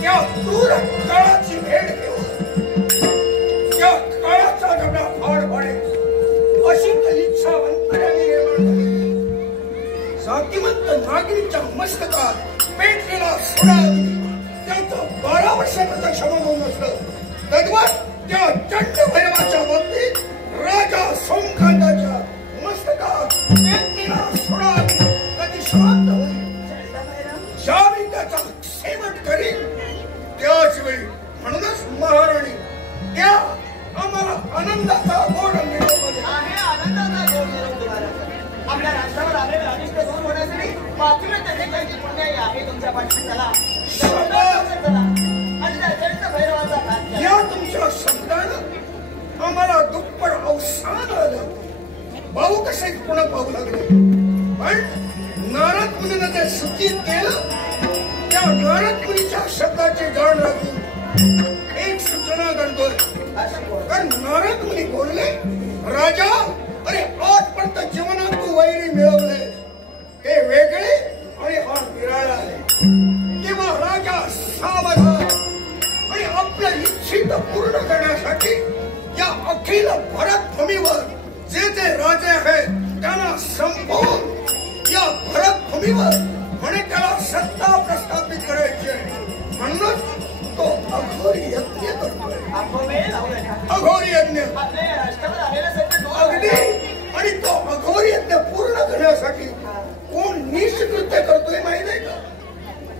त्या क्रूर काळाची भेट घेऊन त्या काळाचा डबडा फाड पाडेल अशी इच्छा अंतराने निर्माण झाली. जातिवंत नागरिकच्या मस्तकात पेटलेला सोडा त्यांचं 12 वर्षापर्यंत क्षमा होऊन नसलं. तद्वत त्या चंडभैरवाच्या बाबतीत राजा सोमकांताच्या मस्तकात पेटलेला सोडा कधी शांत होईल. ज्यावेळी त्याचा शेवट करील त्याच वेळी. म्हणूनच महाराणी त्या आम्हाला आनंदाचा गोड निरोप द्या. आहे आनंदाचा गोड निरोप तुम्हाला. आपल्या राष्ट्रावर आलेले अनिष्ट दूर होण्यासाठी पातिव्रत्याचे काही पुण्याई आहे तुमच्या पाठीशी. चला चला आणि त्या चंड भैरवाचा नाद घ्या. या तुमच्या शब्दानं आम्हाला दुप्पट अवसान आलं. भाऊ कसे पुन्हा पाहू लागले. पण नारद मुनीनं ते सूचित केलं. त्या नारद मुनीच्या शब्दाची जाण राखून एक सूचना करतोय. कारण नारद मुनी बोलले, राजा अरे आजपर्यंत जीवनात तू वैरी मिळवले ते वेगळे आणि हा निराळा आहे. तेव्हा राजा सावधान आणि आपल्या इच्छित पूर्ण करण्यासाठी या अखिल भरतभूमीवर जे जे राजे आहेत त्यांना संपवून या भरतभूमीवर म्हणे त्याला सत्ता प्रस्थापित करायची आहे. म्हणूनच तो अघोरी यज्ञ करतोय. अघोरी यज्ञ आपल्या राष्ट्रावर आलेला सत्य अगदी. आणि तो अघोरी यज्ञ पूर्ण करण्यासाठी कोण नीच कृत्य करतोय माहिती आहे का?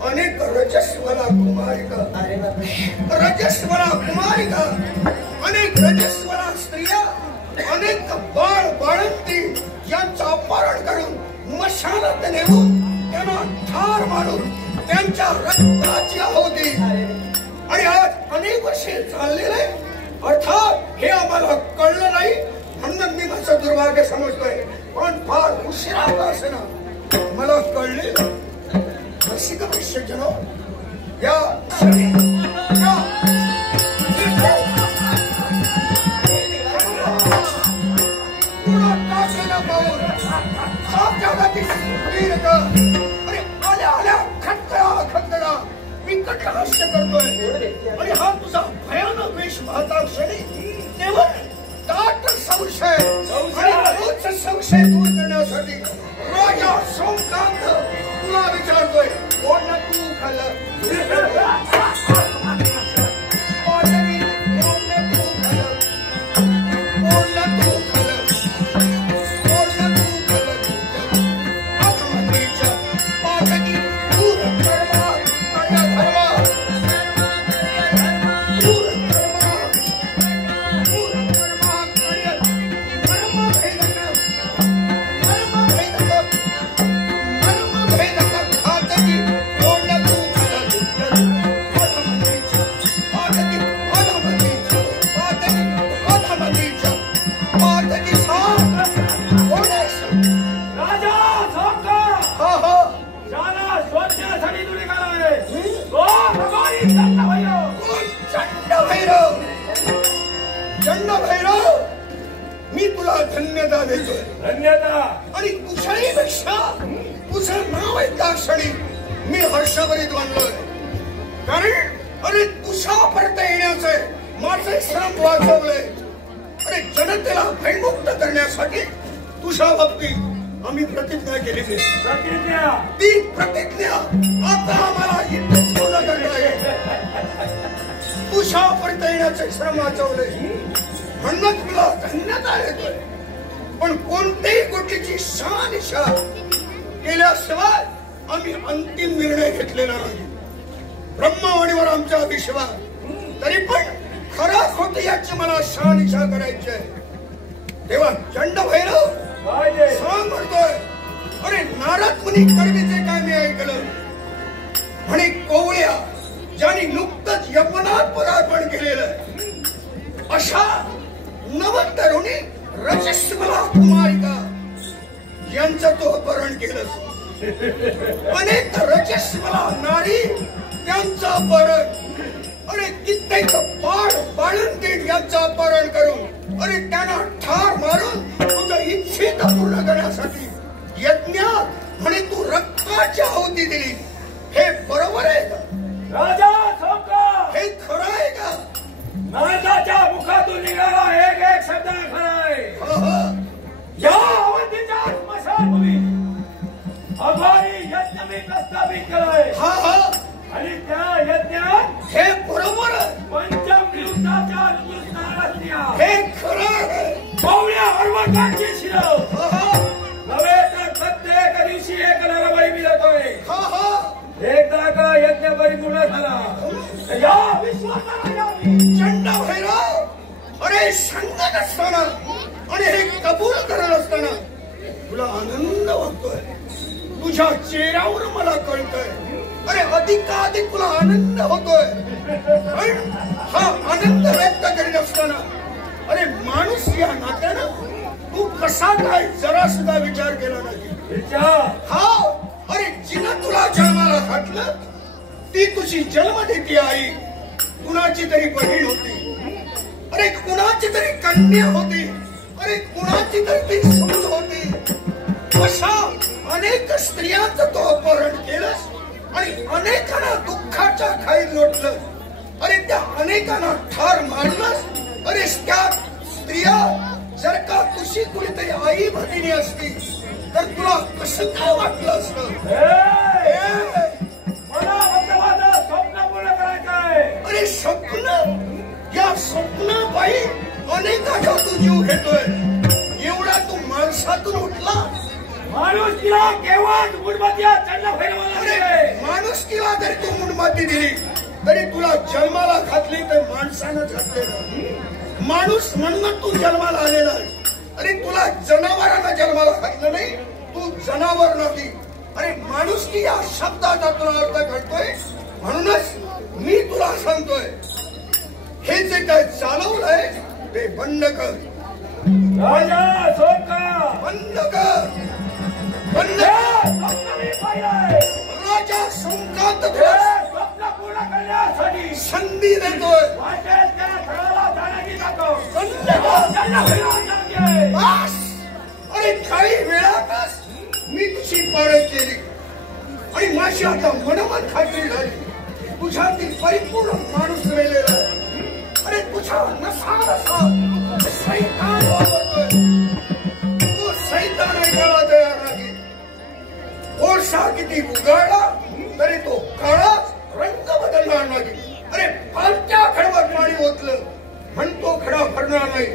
अनेक रजस्वला कुमारिका, रजस्वला कुमारिका, अनेक रजस्वला स्त्रिया, अनेक बाळ बाळंती यांचं अपहरण करून मशालात नेऊन त्यांना ठार मारून त्यांच्या रक्ताची आहुती. आणि आज अनेक वर्षे चाललेलं आहे. अर्थात हे आम्हाला कळलं नाही म्हणून मी माझं दुर्भाग्य समजतोय. पण फार उशिरा का असेना मला कळलेलं. रसिक प्रेक्षकजन या आल्या आल्या खटकळा विकट हास्य करतोय. आणि हा तुझा भयानक वेश पाहता क्षणी तेव्हा दाट संशय आणि तोच संशय दूर करण्यासाठी राजा सोमकांत तुला विचारतोय, कोण तू खाल्लं? मी तुला धन्यता देतोय. धन्यता. आणि कुशाईपेक्षा तुझं नाव ऐकता क्षणी मी हर्षभरीत बनलोय. कारण अरे तुझा परत येण्याचे माझे श्रम वाचवले. अरे जनतेला भयमुक्त करण्यासाठी तुझ्या बाबतीत आम्ही प्रतिज्ञा केली. ती प्रतिज्ञा आता आम्हाला इथेच पूर्ण करता येईल. तुझ्या परत येण्याचे श्रम वाचवले म्हणून तुला धन्यता येतोय. पण कोणत्याही गोष्टीची शहानिशा केल्याशिवाय आम्ही अंतिम निर्णय घेतलेला नाही. ब्रह्मवाणीवर आमचा विश्वास. तरी पण खरा खोट याची मला शहानिशा करायची आहे. तेव्हा चंडभैरव सांग म्हणतोय, अरे नारद मुनी कर्मीचे काय मी ऐकलं म्हणे, कोवळ्या ज्यांनी नुकतंच यवनात पदार्पण केलेलं अशा नवतरुणी रजस्वला कुमारिका यांचं तो अपहरण केलं. अनेक रजस्वला नारी त्यांचं अपहरण. अरे कित्येक बाळंतीण यांचं अपहरण करून अरे त्यांना ठार मारून तुझं इच्छित पूर्ण करण्यासाठी यज्ञात म्हणे तू रक्ताची आहुती दिली. हे बरोबर आहे का? राजा सोमका हे खरं आहे का? नारदाच्या मुखातून निघाला एक एक शब्द खरा आहे. हो, हो. या अवधीच्या स्मशानभूमी अघोरी यज्ञ मी प्रस्थापित केलाय. हा हा आणि त्या यज्ञात हे बरोबर आहे. पंचम दिवसाच्या ऋतुस्नानातल्या हे खरं आहे. पावल्या हरवटांची शिरव हा हा नव्हे तर प्रत्येक दिवशी एक नरबळी मिळतोय. हा हा एकदा का यज्ञ परिपूर्ण झाला तर या विश्वाचा राजा मी. चंड भैरव, अरे सांगत असताना आणि हे कबूल करत असताना तुला आनंद वाटतोय. तुझ्या चेहऱ्यावर मला कळतंय. अरे अधिकाधिक तुला आनंद होतोय. पण हा आनंद व्यक्त करीत असताना अरे माणूस या नात्यानं तू कसा काय जरा सुद्धा विचार केला नाही. हा अरे जिनं तुला जन्माला घातलं ती तुझी जन्म देती आई कुणाची तरी बहीण होती. अरे कुणाची तरी कन्या होती. अरे कुणाची तरी ती सून होती. अशा अनेक स्त्रियांचं तो अपहरण केलंस आणि अनेकांना दुःखाच्या खाईत लोटलं. अरे त्या अनेकांना ठार मारलंस. अरे त्या स्त्रिया जर का तुझी कुणीतरी आई भगिनी असती तर तुला कसं काय वाटलं असतं. मला माझं स्वप्न पूर्ण करायचं आहे. अरे स्वप्न, या स्वप्नापायी अनेकाचा तू जीव घेतोय. एवढा तू माणसातून उठला. माणूस तिला केव्हा गुणवत्या चंड भैरवाला अरे माणूस किंवा जरी तू मुनमाती दिली तरी तुला जन्माला घातली तर माणसानं घातलेलं. माणूस म्हणून तू जन्माला आलेला आहे. अरे तुला जनावरांना जन्माला घातलं नाही. तू जनावर नाही. अरे माणूस की या शब्दाचा तुला अर्थ घडतोय. म्हणूनच मी तुला सांगतोय हे जे काय चालवलंय ते बंद कर. राजा सोमका बंद कर. बंद कर. राजा सोमकांत तुला स्वप्न पूर्ण करण्यासाठी संधी देतोय. वाटेत त्या घराला जाण्याची दाखव. बंद कर. चंड भैरवाला जागे. बस. अरे काही वेळातच मी तुझी परत केली आणि माझी आता मनोमन खात्री झाली. तुझ्यातील परिपूर्ण माणूस वेलेला आहे. अरे तुझ्या नसा नसा सैतान वापरतोय. तू सैतान ऐकायला तयार नाही. कोळसा किती उगाळला तरी तो काळा रंग बदलणार नाही. अरे पालत्या खडवर पाणी ओतलं म्हणतो खडा भरणार नाही.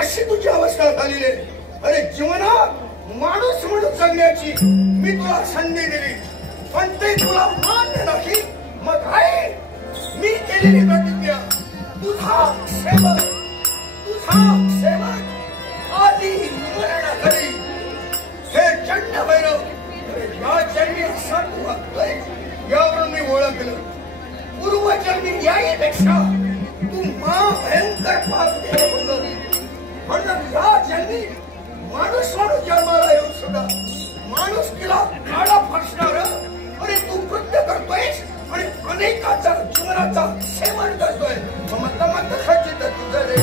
अशी तुझी अवस्था झालेली आहे. अरे जीवनात माणूस म्हणून जगण्याची मी तुला संधी दिली पण ते तुला मान्य नाही. मग आई मी केलेली प्रतिज्ञा तुझा सेवक आधी मरण घडी हे चंड भैरव या जन्मी असा तू वागतोय यावरून मी ओळखलं. पूर्वजन्मी याहीपेक्षा तू भयंकर पाप केलं होतं. म्हणून या जन्मी माणूस म्हणून जन्माला येऊन सुद्धा माणूस तिला काळा फासणार. अरे तू कृत्य करतोयस आणि अनेकाचा जीवनाचा सेवन करतोय. मत खचित तुझं रे.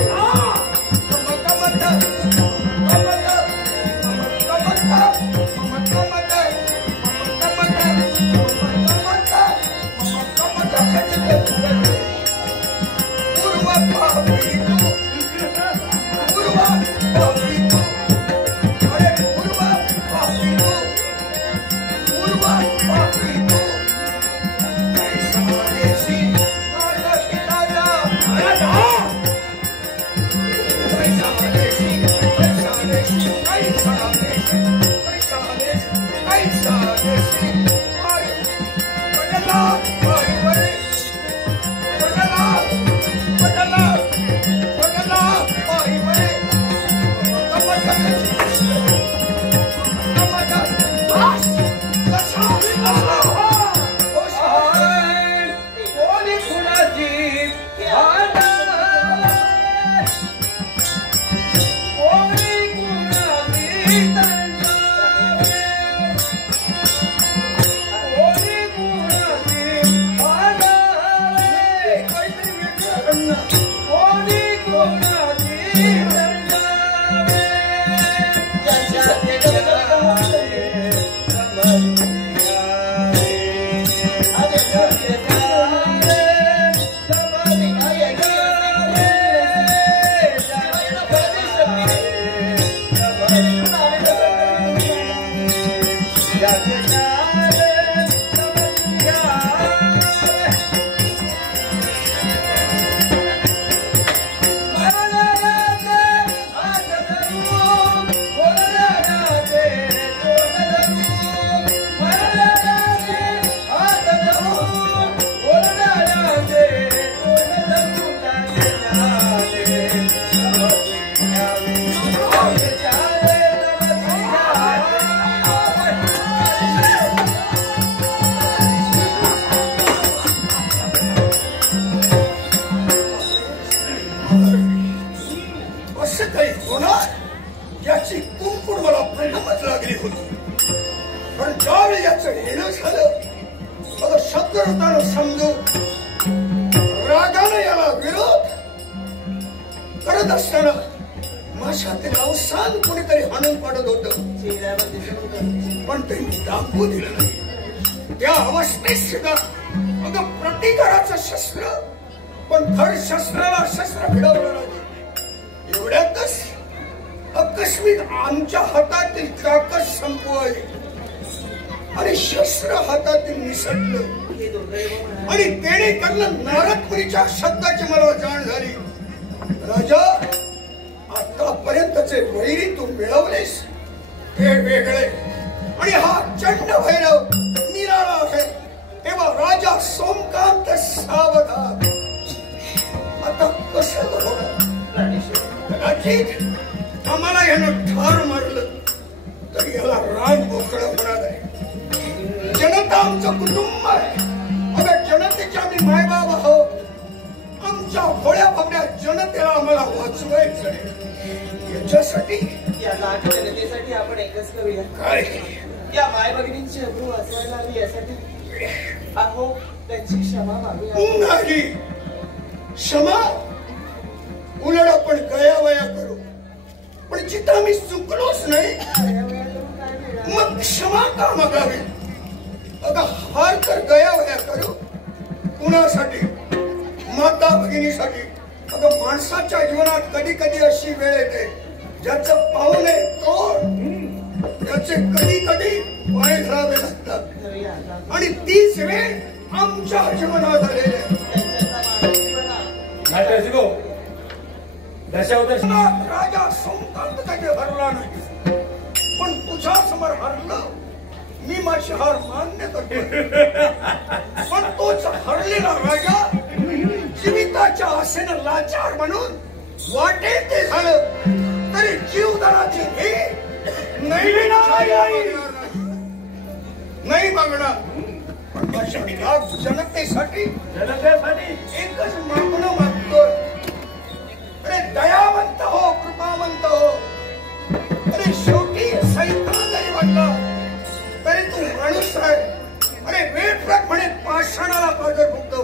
करत असताना माझ्यातील अवसान कोणीतरी हाणून पाडत होत, चेहऱ्यावर दिसत होतं. पण त्यांनी दाखवू दिलं नाही. त्या अवस्थेत सुद्धा अगं प्रतिकाराचं शस्त्र, पण थर शस्त्राला शस्त्र भिडवलं नाही. एवढ्यातच अकस्मित आमच्या हातातील ताकद संपवावी आणि शस्त्र हातातील निसटलं हे दुर्दैव म्हणाले. आणि तेणे करणं नारद मुनीच्या शब्दाची मला जाण झाली. राजा, आतापर्यंतचे वैरी तू मिळवलेस ते वेगळे आणि हा चंड भैरव निराळा आहे. तेव्हा राजा सोमकांत सावधान. आता कसं होणार? प्राणेश्वर, कदाचित आम्हाला यानं ठार मारलं तर याला रान मोकळं होणार आहे. जनता आमचं कुटुंब आहे. अगं जनतेच्या आम्ही मायबाप आहोत. आमच्या भोळ्या भाबड्या जनतेला आम्हाला वाचवायचं आहे. याच्यासाठी या लाख जनतेसाठी आपण एकच करूया. काय या माय भगिनींची अब्रू वाचवायला हवी, यासाठी अहो त्यांची क्षमा मागूया. नाही क्षमा उलट आपण गयावया करू, पण जिथं आम्ही चुकलोच नाही मग क्षमा का मागावी? अगं हार तर गयावया करू. कुणासाठी? माता भगिनीसाठी. अगं माणसाच्या जीवनात कधी कधी अशी वेळ येते ज्याचं पाहुणे तोड, त्याचे कधी कधी पाय धरावे लागतात करूया आता. आणि तीच वेळ आमच्या जीवनात आलेली आहे. त्यांच्याचा माणूसपणा नाट्य दशावतार राजा सोमकांत कधी हरला नाही, पण तुझ्या समोर हरलं. मी माझी हार मान्य करतो, पण तोच हरलेला राजा जीविताच्या आशेनं लाचार म्हणून वाटेल ते झालं तरी जीवदानाची ही नाही मागणार. पण माझ्या लाख जनतेसाठी एकच मागणं मागतोय. अरे दयावंत हो, कृपावंत हो. अरे शेवटी सैतान जरी वाटला तरी तू माणूस आहे. अरे वेठप्रत म्हणे पाषाणाला पाजर फुकतो.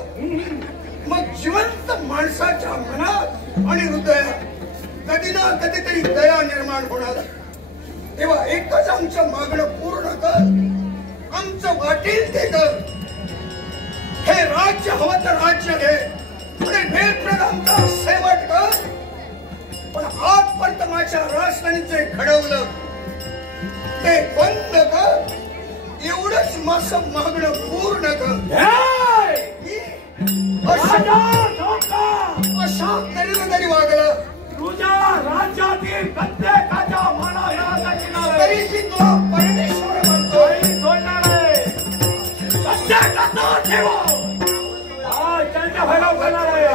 मग जिवंत माणसाच्या मनात आणि हृदयात कधी ना कधीतरी दया निर्माण होणार. तेव्हा एकच आमचं मागणं पूर्ण कर. आमचं वाटेल ते कर. हे राज्य हवं तर राज्य घे आणि वेठप्रत आमचा सेवट कर. पण आजपर्यंत माझ्या राजधानीचे घडवलं ते बंद कर. एवढंच माझं मागणं पूर्ण कर. अशा तरी वागलं तुझ्या राज्यातील प्रत्येकाच्या मनाला तरी मी तुला परमेश्वर म्हणतो. सोडणार आहे. प्रत्येकाचा ठेवा हा चंड भैरव करणार आहे.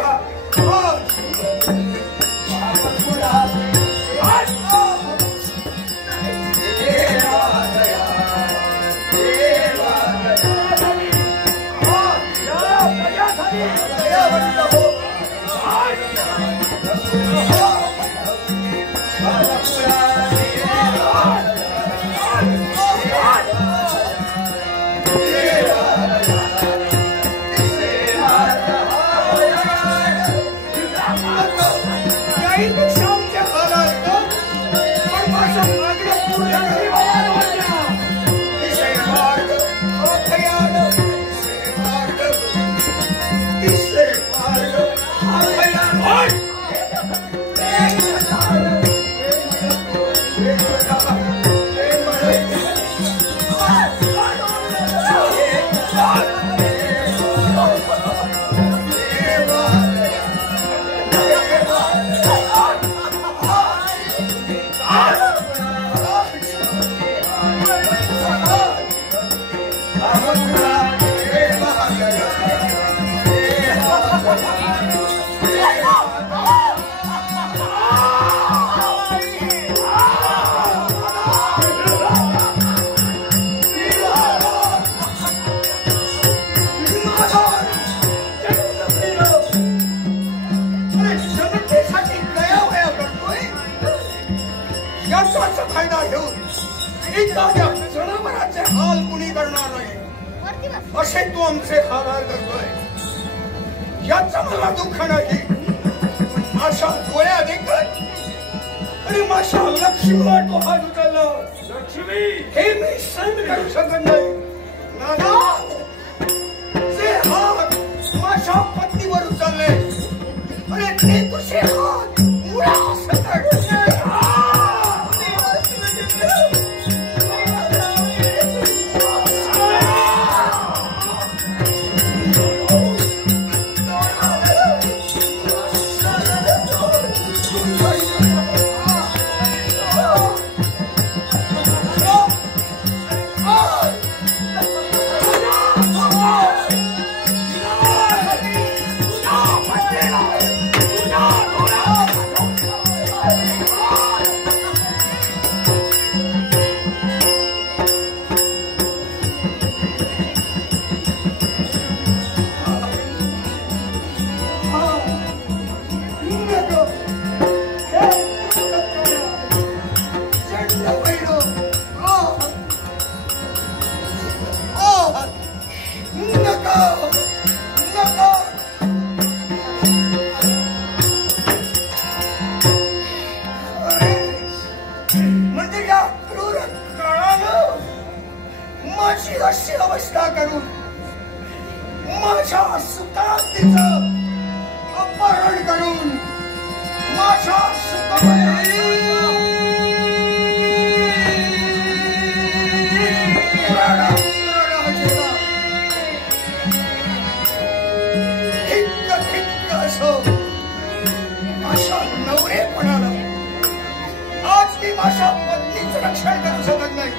जनावरांचे हाल कुणी करणार नाही असे तू आमचे हाल करतोय. याचं मला दुःख नाही. अशा डोळ्या देखत आणि माझ्या लक्ष्मीवर तो हात उचलला. लक्ष्मी हे मी सहन करू शकत नाही. नाना, जे हात माझ्या पत्नीवर उचलले आणि ते तुझे हात मुळासकट म्हणजे या क्रूर काळानं माझी अशी अवस्था करून माझ्या सुखांतीचं अपहरण करून माझ्या माझ्या नवरेपणाला आज मी माझ्या पत्नीचं रक्षण करू शकत नाही.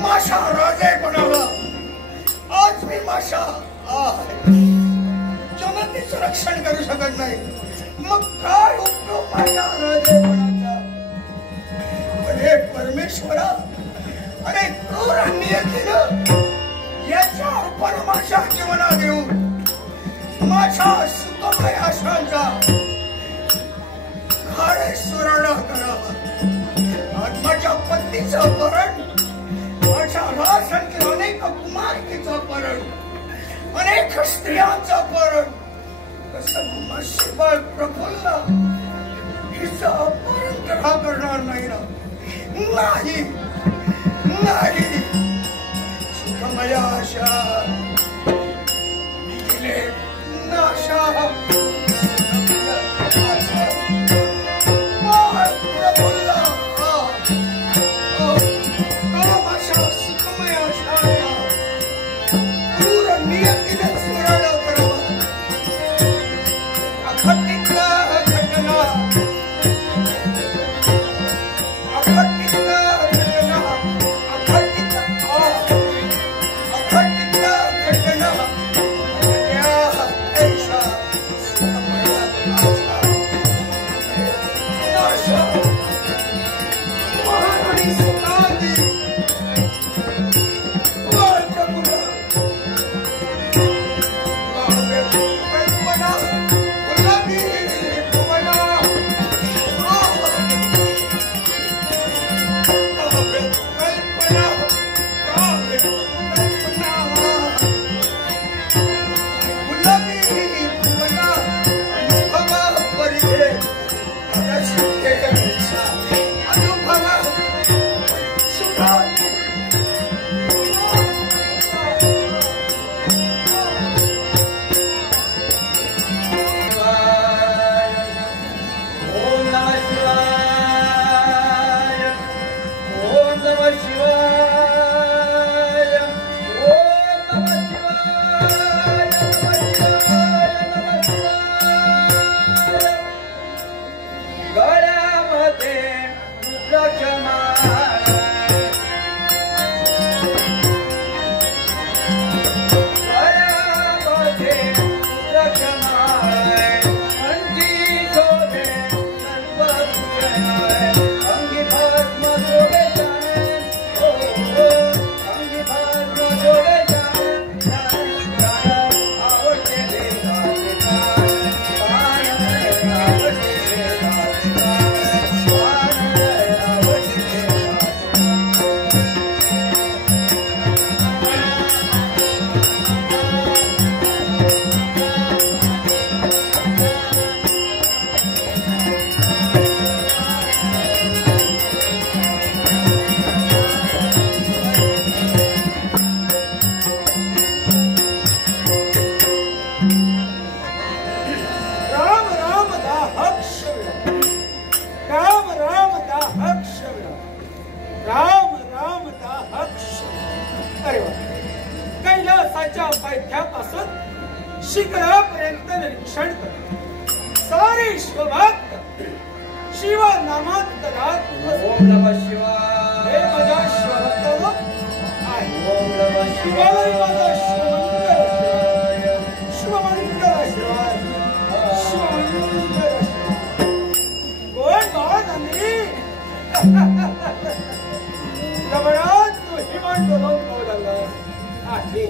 माझ्या राजेपणाला आज मी माझ्या जनतेचं रक्षण करू शकत नाही. मग काय उपयोग माझ्या राजेपणाचा? पण हे परमेश्वरा, अरे क्रूर नियतीनं याच्या आपण माझ्या जीवनात येऊन माझ्या सुखमय आशांचा घाडे सुराळा करावा. आज माझ्या पत्नीचं अपहरण, माझ्या राजसंख्येत अनेक कुमारकीचं अपहरण, अनेक स्त्रियांचं अपहरण, कसं मशिबाळ प्रफुल्ल हिचं अपहरण करा करणार नाही ना? नाही नाही. सुखमय आशा मी गेले नाशा. पावलाच्या पायथ्यापासून शिखरापर्यंत निरीक्षण कर. सारे शिवभक्त शिव नामात कदात ओम नमः शिवाय. हे माझ्या शिवभक्तांनो, ओम नमः शिवाय माझा शिवाय. शिवमंगल शिवाय, शिवमंगल शिवाय. कोण बाळ नंदी लवणात तू हिमान डोलून पावलास आहे.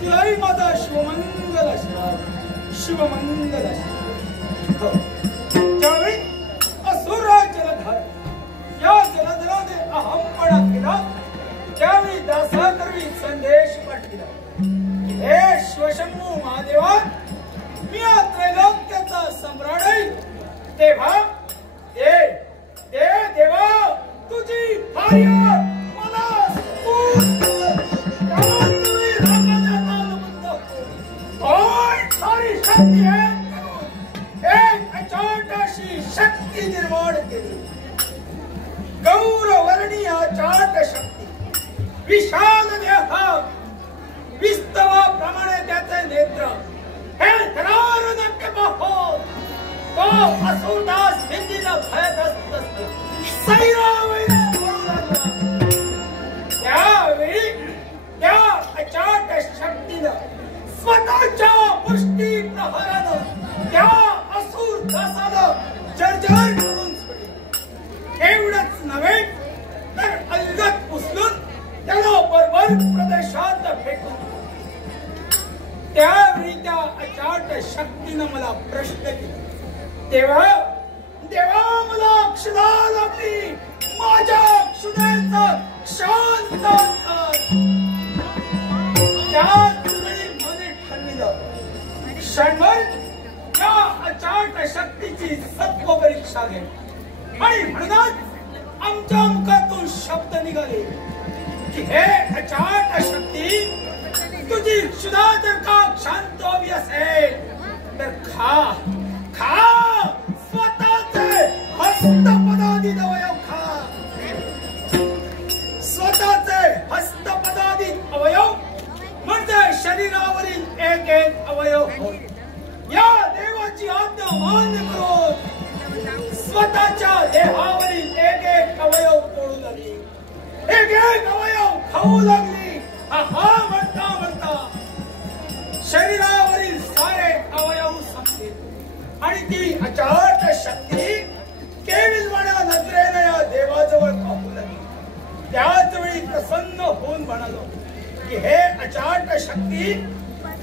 तुलाही माझा शिवमंगल शिवाय, शिवमंगल शिवाय. ज्यावेळी असुरा जलधर या जलधराने अहमपणा केला, त्यावेळी दासाकरवी संदेश पाठविला. हे शिवशंभू महादेवा, मी या त्रैलोक्याचा सम्राट आहे. तेव्हा देवा तुझी भार्य मला सारी शक्ती एक अचाट अशी शक्ती निर्माण केली. गौरवर्णीय अचाट शक्ती, विशाल देह, विस्तवाप्रमाणे त्याचे नेत्र, हे धरारनक्य पाहून तो असुरदास हिंदीला भयग्रस्त सैरावैरा करू लागला. त्यावेळी त्या अचाट शक्तीनं स्वतःच्या पुष्टी प्रहारानं त्या असुरदासाला जर्जर करून सोडले. एवढंच नव्हे तर अलगद उचलून त्याला बरोबर प्रदेशात फेकून. त्यावेळी त्या अचाट शक्तीनं मला प्रश्न केला. देवा मला क्षुधा लागली, माझ्या क्षुधेचा शांत कर. त्याच वेळी मध्ये ठरविलं, क्षणभर त्या अचाट शक्तीची सत्व परीक्षा घे. आणि म्हणूनच आमच्या मुखातून शब्द निघाले की हे अचाट शक्ती, तुझी क्षुधा जर का शांत हवी असेल तर खा स्वतःचे हस्तपदादी अवयव खा. स्वतःचे हस्तपदादी अवयव म्हणजे शरीरावरील एक एक अवयव होय. या देवाची आज्ञा मान्य करून स्वतःच्या देहावरील एक एक अवयव तोडू लागली, एक एक अवयव खाऊ लागली. हा म्हणता शरीरावरील सारे अवयव संपले. आणि ती अचाट शक्ती केविलवाण्या नजरेने या देवाजवळ पाहू लागली. त्याच वेळी प्रसन्न होऊन म्हणालो की हे अचाट शक्ती,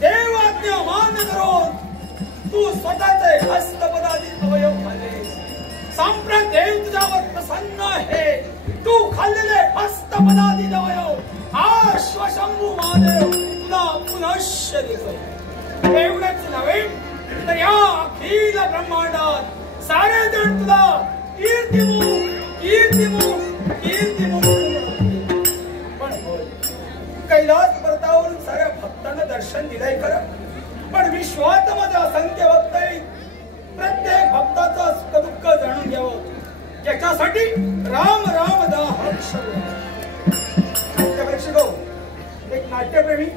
देवाज्ञा मान्य करून तू स्वतःचे हस्तपदादी अवयव खाल्लेस. सांप्रत देव तुझ्यावर प्रसन्न आहे. तू खाल्लेले हस्तपदादी अवयव हा शिवशंभू महादेव तुला पुनश्च देतो. एवढंच नव्हे तर या अखिल ब्रह्मांडात सारे जण तुला कीर्तिमुख पण होय, कैलास पर्वतावरून साऱ्या भक्तांना दर्शन दिलंय खरं, पण विश्वात माझा असंख्य भक्त आहेत. प्रत्येक भक्ताचं सुखदुःख जाणून घ्यावं याच्यासाठी राम प्रेक्षक एक नाट्यप्रेमी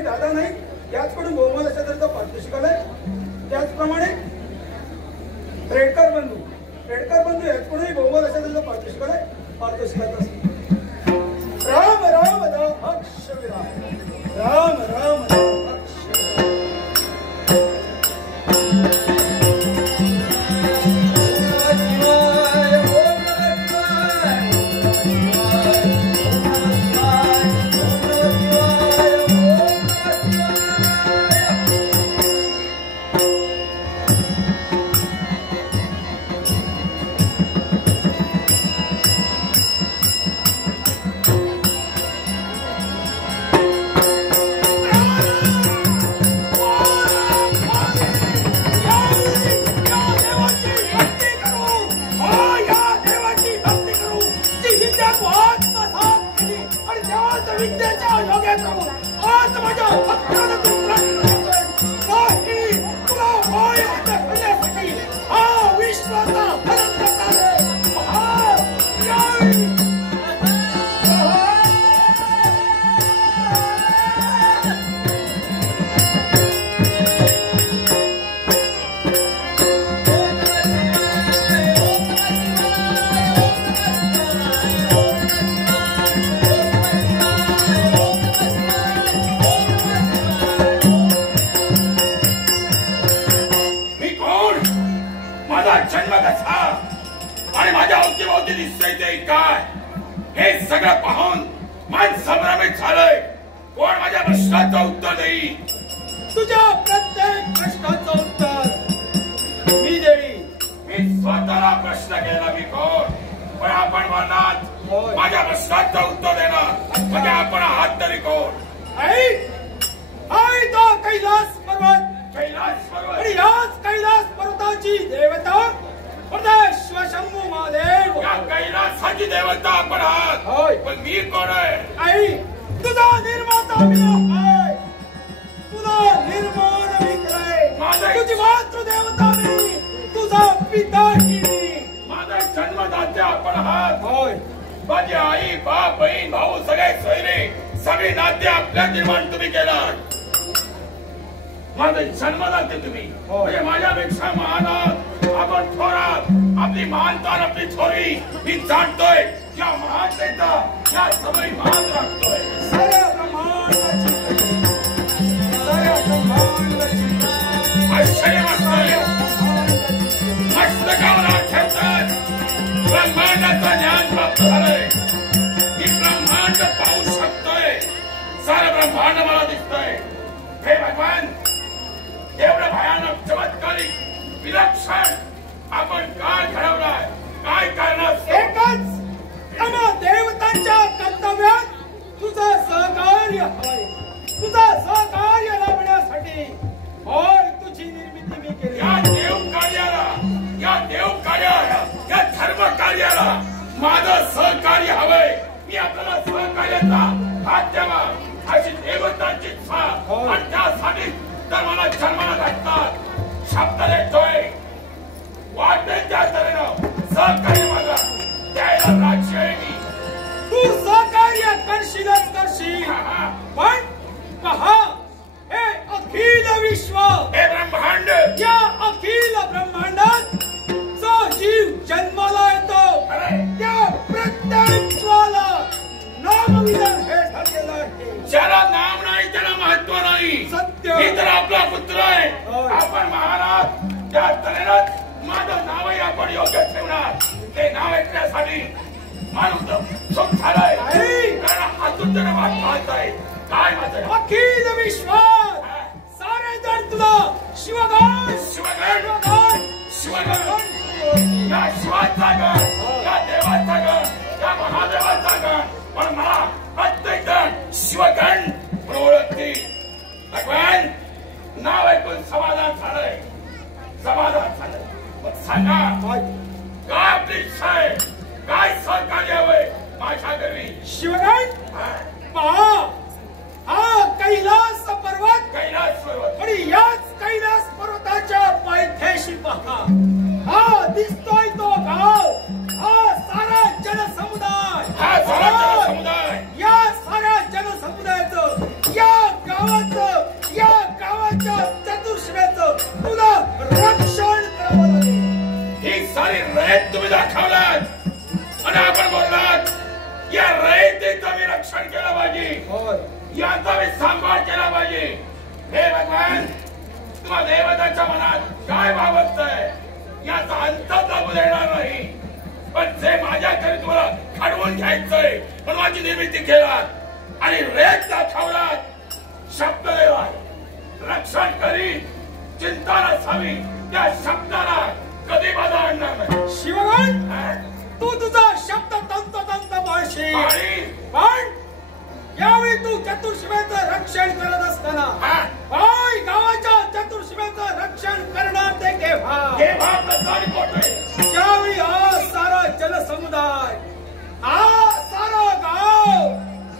दादा नाही, याचकडून बहुमत अशा तऱ्हेचा पारितोषिक आलंय. त्याचप्रमाणे रेडकर बंधू याचकडूनही बहुमत अशा तऱ्हेचा पारितोषिक आलंय. पारितोषिकाचा राम दाहक्ष विराम, राम दाहक्ष. दिसतंय ते काय हे सगळं पाहून मन संभ्रमित झालंय. कोण माझ्या प्रश्नाचं उत्तर देईल? तुझ्या प्रत्येक प्रश्नाचं उत्तर मी देईन. मी स्वतःला प्रश्न केला मी कोण, पण आपण म्हणणार माझ्या प्रश्नाचं उत्तर देणार म्हणजे आपण आहात तरी कोण? आई तो कैलास पर्वत. कैलास पर्वत आणि याच कैलास पर्वताची देवता परमेश्वर शंभू महादेव. या कैलासाची देवता आपण आहात. होय. पण मी कोण आहे? आई तुझा निर्माता मी आहे. तुझा निर्माण मी आहे. तुझी मातृदेवता मी, तुझा पिता मी. माझा जन्मदात्या आपण आहात. होय. माझी आई बाप बहीण भाऊ सगळे सोयरे सगळे नाते आपल्या निर्माण तुम्ही केला. माझे जन्मदाते तुम्ही म्हणजे माझ्यापेक्षा महान आहात. आपण थोरात. आपली महानता आपली थोरी मी जाणतोय. या महानतेचा या समय मान राखतोय. साऱ्या ब्रह्मांडाची आश्चर्य वाटतंय. मस्तकावर ठेवतात ब्रह्मांडाचं ज्ञान प्राप्त झालंय. मी ब्रह्मांड पाहू शकतोय. सारं ब्रह्मांड मला दिसतंय. हे भगवान एवढं भयानक चमत्कारिक विलक्षण आपण काय घडवलाय? काय करणार? एकच आम्हा देवतांच्या कर्तव्यात तुझं सहकार्य हवंय. तुझं सहकार्य लाभण्यासाठी होय तुझी निर्मिती मी केली. या देव कार्याला या धर्म कार्याला माझं सहकार्य हवंय. मी आपल्याला सहकार्याचा हात द्यावा अशी देवतांची इच्छा. आणि त्यासाठी तर मला जन्माला घाततात. शब्द देतोय वाटेल त्या तऱ्हेनं सहकार्य माझा द्यायला राजी आहे मी. तू सहकार्य करशीलच करशील. पण पहा हे अखिल विश्व, हे ब्रह्मांड, या अखिल ब्रह्मांडात जो जीव जन्माला येतो त्या प्रत्येक जीवाला नामविधान हे ठरलेलं आहे. ज्याला नाम नाही त्याला महत्व नाही. सत्य. मी तर आपला पुत्र आहे. आपण महाराज त्या तऱ्हेनंच माझं नावही आपण योग्य ठेवणार. ते नाव ऐकण्यासाठी माणूस सुख झालाय. कारण हातून त्याला वाट पाहताय. काय माझं अखिल विश्वात सारे जण तुला शिवगण शिवगण शिवगण या शिवाचा गण, या देवाचा गण, या महादेवाचा गण. पण मला प्रत्येक जण शिवगण ओळखतील. भगवान नाव ऐकून समाधान झालंय. समाधान झालंय. मग सांगा काय आपली इच्छा आहे? काय सहकार्य हवंय माझ्या घरी? शिवगण पहा हा कैलास पर्वत. कैलास पर्वत आणि याच कैलास पर्वताच्या पायथ्याशी पहा हा दिसतोय तो गाव. हा सारा जनसमुदाय. हा सारा जनसमुदाय. या साऱ्या जनसमुदायाचं या गावाच्या चतुर्श्रेचं तुला रक्षण करावं लागेल. ही सारी रयत तुम्ही दाखवलात आणि आपण बोललात या रयतेचं मी रक्षण केलं पाहिजे. याचा मी सांभाळ केला पाहिजे. हे भगवान तुम्हा देवताच्या मनात काय भावतंय याचा अंत दाबू देणार नाही. पण जे माझ्या घरी तुम्हाला खडवून घ्यायचंय पण माझी निर्मिती केलात आणि रेत दाखवलात. शब्द देवा रक्षण करी चिंता नसावी. त्या शब्दाला कधी बाधा आणणार नाही. शिवगण तू तुझा शब्द तंतोतंत पाळशील. पण यावेळी तू चतुर्शिवेचं रक्षण करत असताना गावाच्या चतुर्शिवेचं रक्षण करणार ते केव्हा? ज्यावेळी हा सारा जनसमुदाय हा सारा गाव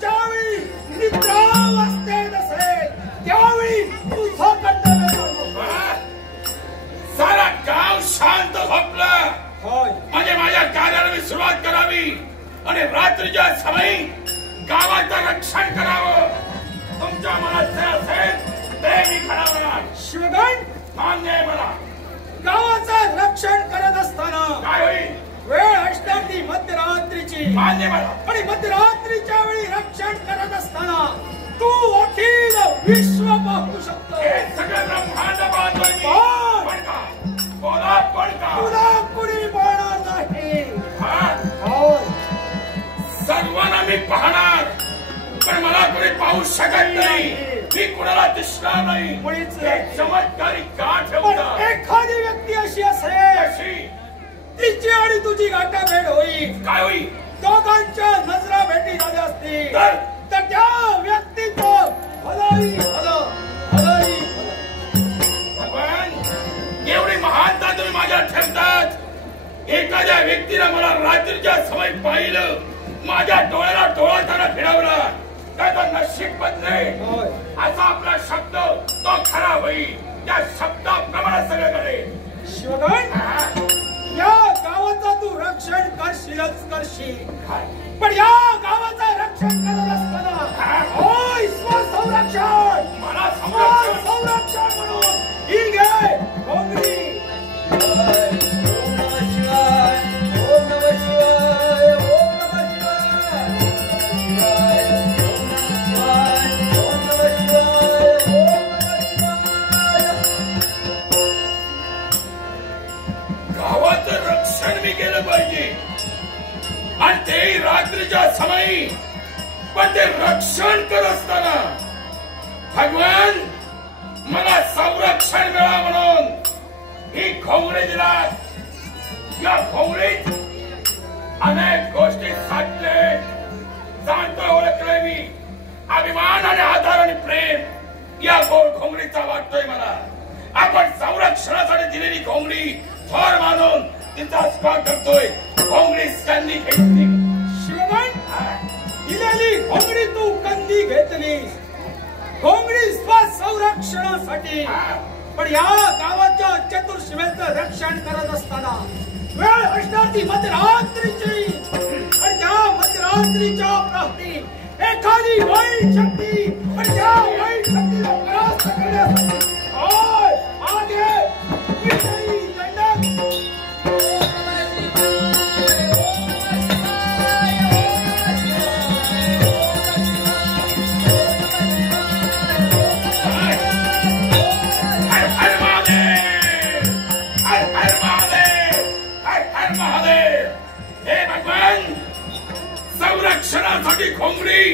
ज्यावेळी निद्रावस्थेत असेल त्यावेळी तुझं कर्तव्य सारा गाव शांत झोपलं. म्हणजे माझ्या कार्याला मी सुरुवात करावी आणि रात्रीच्या समयी गावाचं रक्षण करावं. तुमच्या मनात जे असेल ते मी घडवणार. शिवगण मान्य आहे मला. गावाचं रक्षण करत असताना काय होईल? वेळ असणार ती मध्यरात्रीची. मान्य मला. आणि मध्यरात्रीच्या वेळी रक्षण करत असताना तू अखिल विश्व पाहू शकतो. हे सगळं ब्रह्मांड पाहतोय मी. पण पण का बोला पण का तुला कुणी पाहणार नाही. मी पाहणार, पण मला कोणी पाहू शकत नाही, मी कोणाला दिसणार नाही. मुळीच हे चमत्कारिक का पण ठेवतात? एखादी व्यक्ती अशी असेल कशी? तिची आणि तुझी गाठाभेट होईल, काय होईल? दोघांच्या नजरा भेटी झाल्या असतील तर तर त्या व्यक्तीचं भलंही भलं, भलंही भलं. भगवान, एवढी महानता तुम्ही माझ्या ठेवतात. एखाद्या व्यक्तीला मला रात्रीच्या समय पाहिलं, माझ्या डोळ्याला डोळा त्याला फिरवला, त्याचं नशीब बदले. होय. असा आपला शब्द तो खरा होईल. त्या शब्दाप्रमाणे सगळं करेल. शिवगण, या गावाचा तू रक्षण करशीलच करशील, काय? पण या गावाचं रक्षण करत असताना होय स्वसंरक्षण, मला संरक्षण. स्वसंरक्षण म्हणून ही घे घोंगडी. गावाचं रक्षण मी केलं पाहिजे, आणि ते रात्रीच्या समयी. पण ते रक्षण करत असताना भगवान मला संरक्षण मिळा म्हणून ही घोंगडी दिलात. या घोंगडीत अनेक गोष्टी साधले, जाणतो ओळखले मी. अभिमान आणि आधार आणि प्रेम या गोड घोंगडीचा वाटतोय मला. आपण संरक्षणासाठी दिलेली घोंगडी थोर मानून तिचा स्वीकार करतोय. घोंगडी त्यांनी घेतली. शिवगण, दिलेली घोंगडी तू कंदी घेतलीस, घोंगडी स्वसंरक्षणासाठी. पण या गावाच्या चतुर्शिवेचं रक्षण करत असताना वेळ असणार ती मध्यरात्रीची, आणि त्या मध्यरात्रीच्या प्रहरी एखादी वाईट शक्ती, पण त्या वाईट शक्तीला परास्त करण्यासाठी होय, आगे विजयी दंडक. संरक्षणासाठी घोंगडी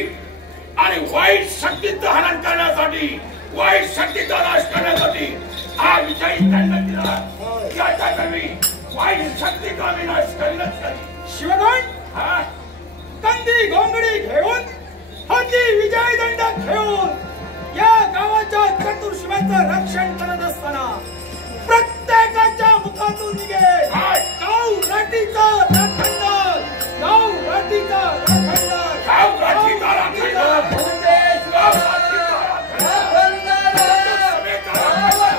आणि वाईट शक्तीचं हनन करण्यासाठी, वाईट शक्तीचा नाश करण्यासाठी हा विजयी दंड दिला. याच्याकरवी वाईट शक्तीचा विनाश करीनच करी. शिवगण, हा कंदी घोंगडी घेऊन, हाती विजय दंड घेऊन या गावाच्या चतुर्शिवेचं रक्षण करत असताना प्रत्येकाच्या मुखातून निघेल गाव राटीचा राखंड, गाव राटीचा राखंड, गाव राटीचा राखंड, गाव राटीचा राखंड, समेचा राखंड,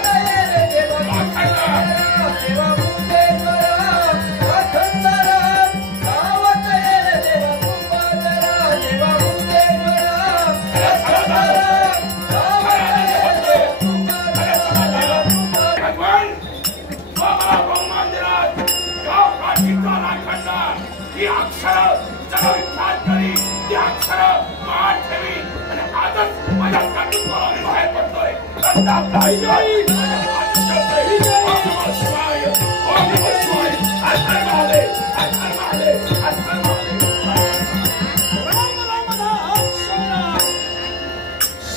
ही अक्षर जगविख्यात करी, ती अक्षर मान ठेवी, आणि आजच माझ्या काटून बाहेर पडतोय.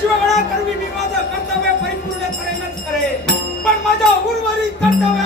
शिवगणाकरवी मी माझं कर्तव्य परिपूर्ण करेनच करेन, पण माझ्या उर्वरित कर्तव्य